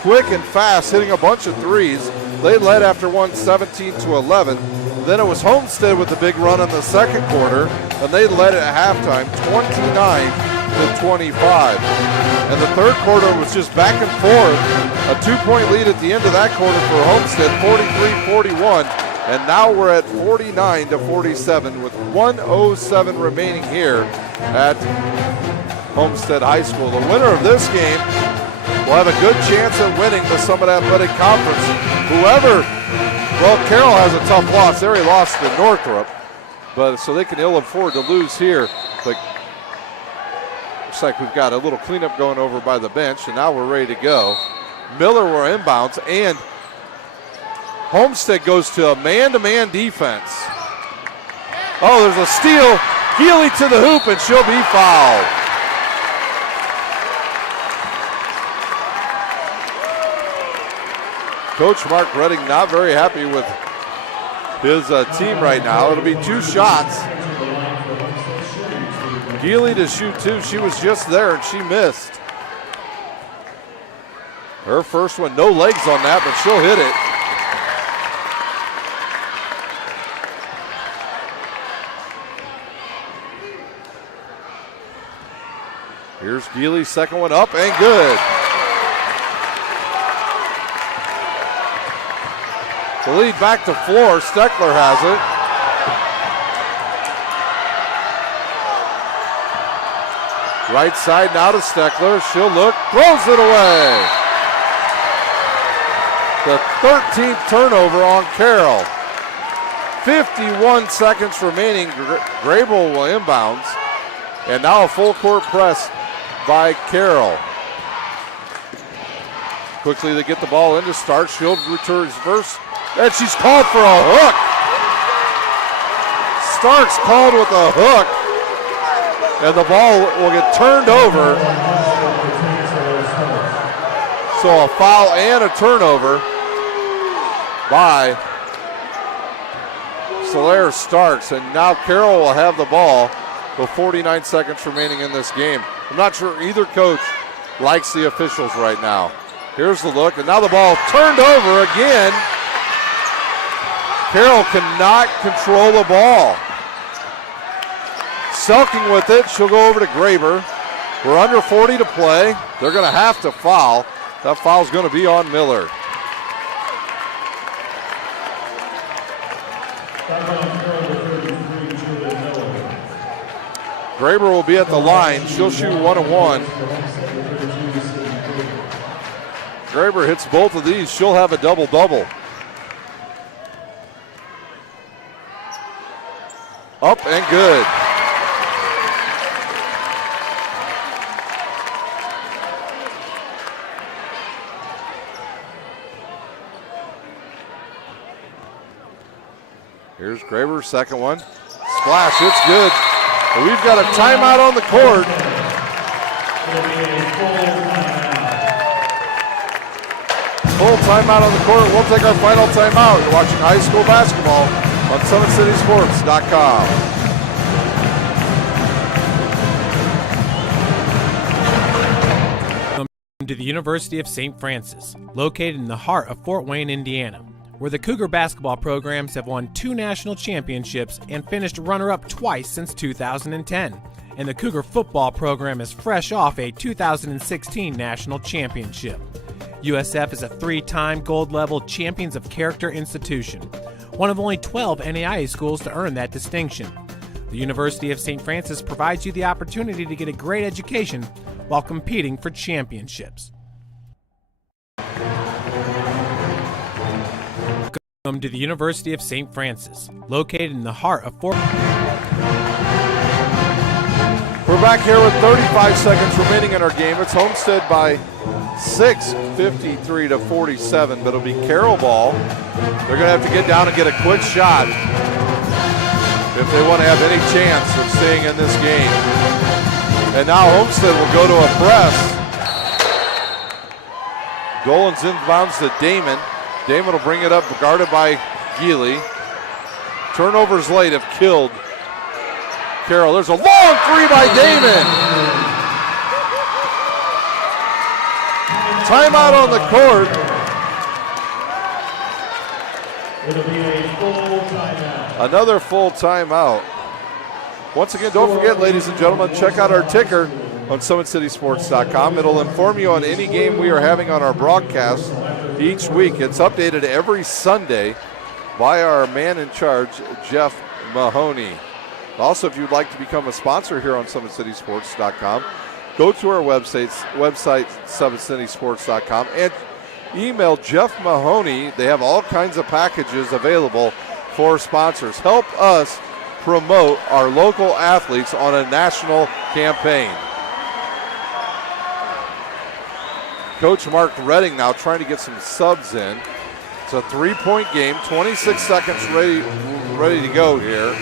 quick and fast, hitting a bunch of threes. They led after one, 17-11. Then it was Homestead with the big run in the second quarter, and they led at halftime, to 25. And the third quarter was just back and forth. A 2-point lead at the end of that quarter for Homestead, 43-41. And now we're at 49-47 with 1:07 remaining here at Homestead High School. The winner of this game will have a good chance at winning the Summit Athletic Conference. Carroll has a tough loss. They already lost to Northrop, but so they can ill afford to lose here. But looks like we've got a little cleanup going over by the bench, and now we're ready to go. Miller were inbounds, and Homestead goes to a man-to-man defense. Oh, there's a steal. Healy to the hoop, and she'll be fouled. Coach Mark Redding not very happy with his team right now. It'll be 2 shots. Healy to shoot 2. She was just there and she missed. Her first one, no legs on that, but she'll hit it. Here's Geely's second one up and good. The lead back to floor. Steckler has it. Right side now to Steckler. She'll look, throws it away. The 13th turnover on Carroll. 51 seconds remaining. Grable will inbounds. And now a full court press by Carroll. Quickly they get the ball in to start. She'll return first. And she's called for a hook. Starks called with a hook. And the ball will get turned over. So a foul and a turnover by Solaire Starks. And now Carroll will have the ball with 49 seconds remaining in this game. I'm not sure either coach likes the officials right now. Here's the look, and now the ball turned over again. Carroll cannot control the ball. Selking with it, she'll go over to Graber. We're under 40 to play. They're going to have to foul. That foul's going to be on Miller. Graber will be at the line. She'll shoot 1-1. Graber hits both of these. She'll have a double-double. Up and good. Here's Graber's second one. Splash, it's good. And we've got a timeout on the court. Full timeout on the court. We'll take our final timeout. You're watching high school basketball on SummitCitySports.com. Welcome to the University of St. Francis, located in the heart of Fort Wayne, Indiana, where the Cougar basketball programs have won 2 national championships and finished runner-up twice since 2010. And the Cougar football program is fresh off a 2016 national championship. USF is a 3-time gold-level Champions of Character institution, one of only 12 NAIA schools to earn that distinction. The University of St. Francis provides you the opportunity to get a great education while competing for championships. Welcome to the University of St. Francis, located in the heart of Fort Wayne. We're back here with 35 seconds remaining in our game. It's Homestead by 6, 53-47, but it'll be Carroll ball. They're going to have to get down and get a quick shot if they want to have any chance of staying in this game. And now Homestead will go to a press. Dolan's inbounds to Damon. Damon will bring it up, guarded by Geely. Turnovers late have killed Carroll. There's a long three by Damon. Timeout on the court. It'll be a full timeout. Another full timeout. Once again, don't forget, ladies and gentlemen, check out our ticker, on SummitCitySports.com. It'll inform you on any game we are having on our broadcast each week. It's updated every Sunday by our man in charge, Jeff Mahoney. Also, if you'd like to become a sponsor here on SummitCitySports.com, go to our website SummitCitySports.com, and email Jeff Mahoney. They have all kinds of packages available for sponsors. Help us promote our local athletes on a national campaign. Coach Mark Redding now trying to get some subs in. It's a 3-point game, 26 seconds ready to go here,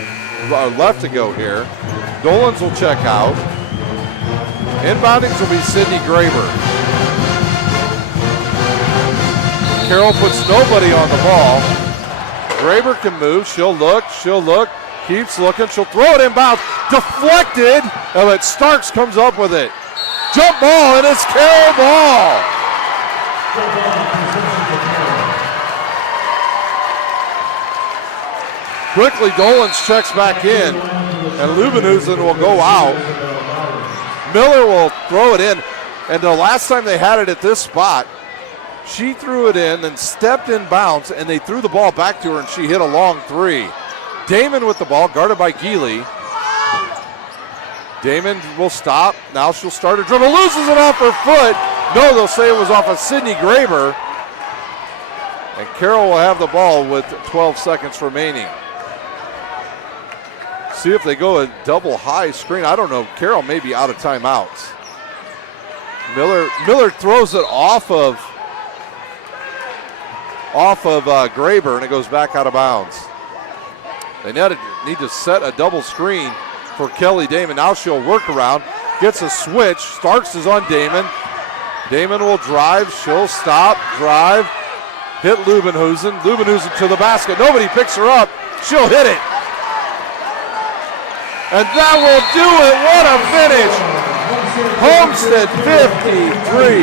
left to go here. Dolans will check out. Inboundings will be Sydney Graber. Carroll puts nobody on the ball. Graber can move, she'll look, keeps looking, she'll throw it inbounds, deflected, but Starks comes up with it. Jump ball, and it's Carroll ball. Quickly, Dolans checks back in, and Lubenhusen will go out. Miller will throw it in, and the last time they had it at this spot, she threw it in and stepped in bounds, and they threw the ball back to her, and she hit a long three. Damon with the ball, guarded by Geely. Damon will stop. Now she'll start her dribble, loses it off her foot. No, they'll say it was off of Sydney Graber. And Carroll will have the ball with 12 seconds remaining. See if they go a double high screen. I don't know. Carroll may be out of timeouts. Miller throws it off of Graber, and it goes back out of bounds. They need to set a double screen for Kelly Damon. Now she'll work around, gets a switch. Starks is on Damon. Damon will drive, she'll stop, drive, hit Lubenhusen. Lubenhusen to the basket. Nobody picks her up. She'll hit it. And that will do it. What a finish. Homestead 53,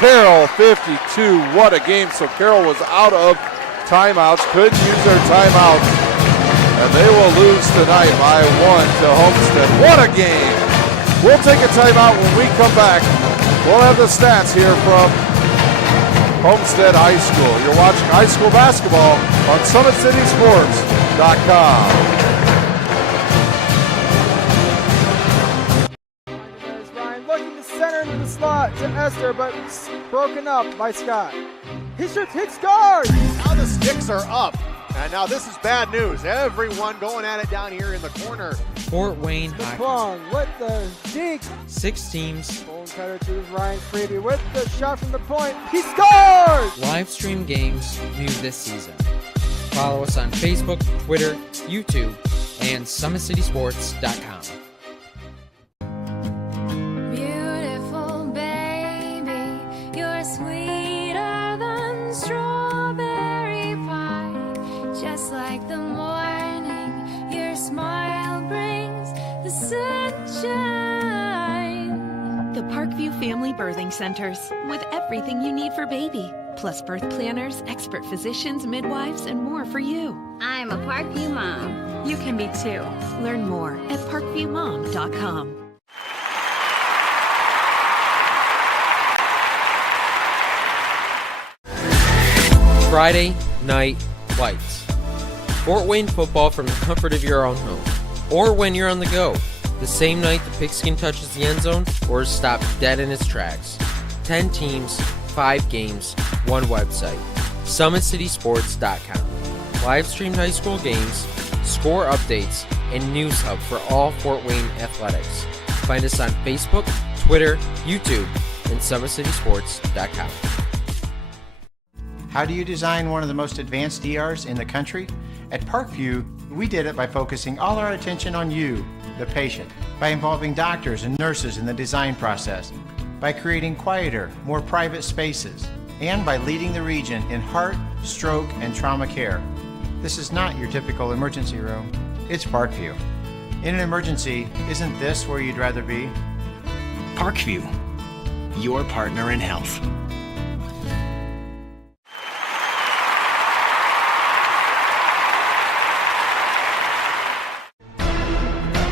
Carroll 52. What a game. So Carroll was out of timeouts, couldn't use their timeouts, and they will lose tonight by 1 to Homestead. What a game. We'll take a timeout. When we come back, we'll have the stats here from Homestead High School. You're watching high school basketball on SummitCitySports.com. Center into the slot to Esther, but broken up by Scott. He shoots, hit, scores! Now the sticks are up. And now this is bad news. Everyone going at it down here in the corner. Fort Wayne Hockey. Plum with the deke. 6 teams. Bone cutter to Ryan Freeby with the shot from the point. He scores! Live stream games new this season. Follow us on Facebook, Twitter, YouTube, and SummitCitySports.com. Like the morning, your smile brings the sunshine. The Parkview Family Birthing Centers, with everything you need for baby, plus birth planners, expert physicians, midwives, and more for you. I'm a Parkview mom. You can be too. Learn more at parkviewmom.com. Friday Night Lights. Fort Wayne football from the comfort of your own home, or when you're on the go, the same night the pigskin touches the end zone or is stopped dead in its tracks. 10 teams, 5 games, 1 website. SummitCitySports.com. Live streamed high school games, score updates, and news hub for all Fort Wayne athletics. Find us on Facebook, Twitter, YouTube, and SummitCitySports.com. How do you design one of the most advanced DRs in the country? At Parkview, we did it by focusing all our attention on you, the patient, by involving doctors and nurses in the design process, by creating quieter, more private spaces, and by leading the region in heart, stroke, and trauma care. This is not your typical emergency room. It's Parkview. In an emergency, isn't this where you'd rather be? Parkview, your partner in health.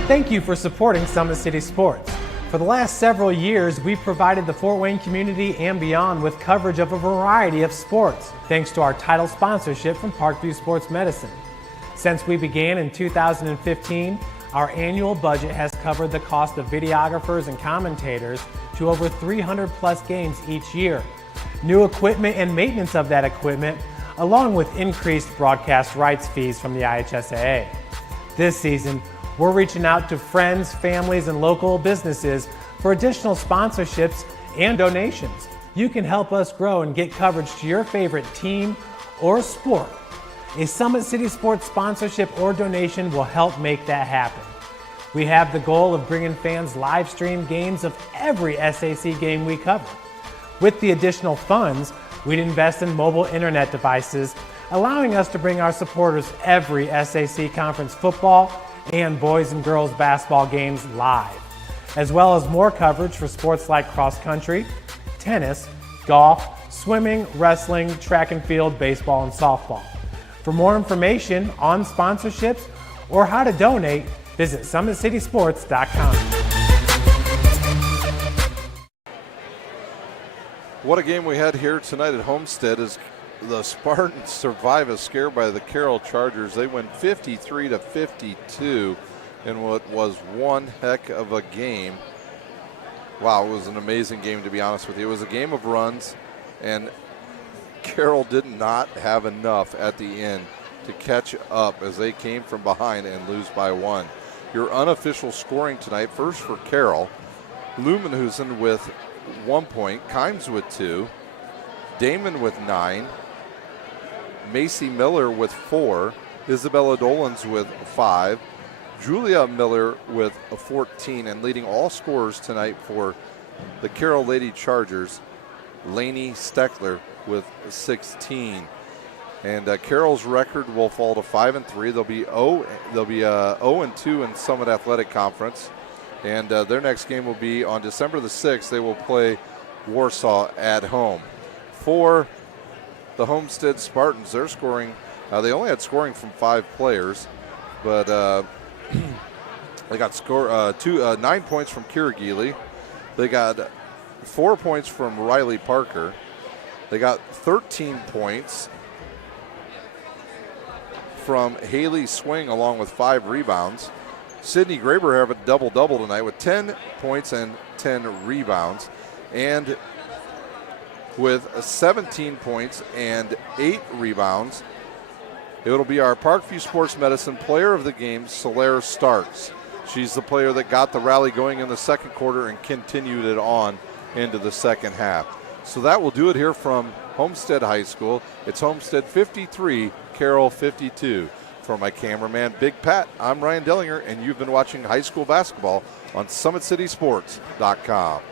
Thank you for supporting Summit City Sports. For the last several years, we've provided the Fort Wayne community and beyond with coverage of a variety of sports, thanks to our title sponsorship from Parkview Sports Medicine. Since we began in 2015, our annual budget has covered the cost of videographers and commentators to over 300 plus games each year. New equipment and maintenance of that equipment, along with increased broadcast rights fees from the IHSAA. This season, we're reaching out to friends, families, and local businesses for additional sponsorships and donations. You can help us grow and get coverage to your favorite team or sport. A Summit City Sports sponsorship or donation will help make that happen. We have the goal of bringing fans live stream games of every SAC game we cover. With the additional funds, we'd invest in mobile internet devices, allowing us to bring our supporters every SAC conference football and boys and girls basketball games live, as well as more coverage for sports like cross country, tennis, golf, swimming, wrestling, track and field, baseball, and softball. For more information on sponsorships or how to donate, visit SummitCitySports.com. What a game we had here tonight at Homestead as the Spartans survive a scare by the Carroll Chargers. They win 53-52 in what was one heck of a game. Wow, it was an amazing game, to be honest with you. It was a game of runs, and Carroll did not have enough at the end to catch up as they came from behind and lose by one. Your unofficial scoring tonight, first for Carroll, Lumenhusen with 1 point, Kimes with 2, Damon with 9, Macy Miller with 4, Isabella Dolans with 5, Julia Miller with 14, and leading all scorers tonight for the Carroll Lady Chargers, Lainey Steckler with 16. And Carroll's record will fall to 5-3. They'll be 0-2 in Summit Athletic Conference, and their next game will be on December the 6th. They will play Warsaw at home. For the Homestead Spartans, they're scoring. They only had scoring from 5 players, but they got 9 points from Kira Geely. They got 4 points from Riley Parker. They got 13 points from Haley Swing, along with 5 rebounds. Sydney Graber have a double-double tonight with 10 points and 10 rebounds. And with 17 points and 8 rebounds, it'll be our Parkview Sports Medicine Player of the Game, Solaire Starks. She's the player that got the rally going in the second quarter and continued it on into the second half. So that will do it here from Homestead High School. It's Homestead 53, Carroll 52. For my cameraman, Big Pat, I'm Ryan Dellinger, and you've been watching high school basketball on SummitCitySports.com.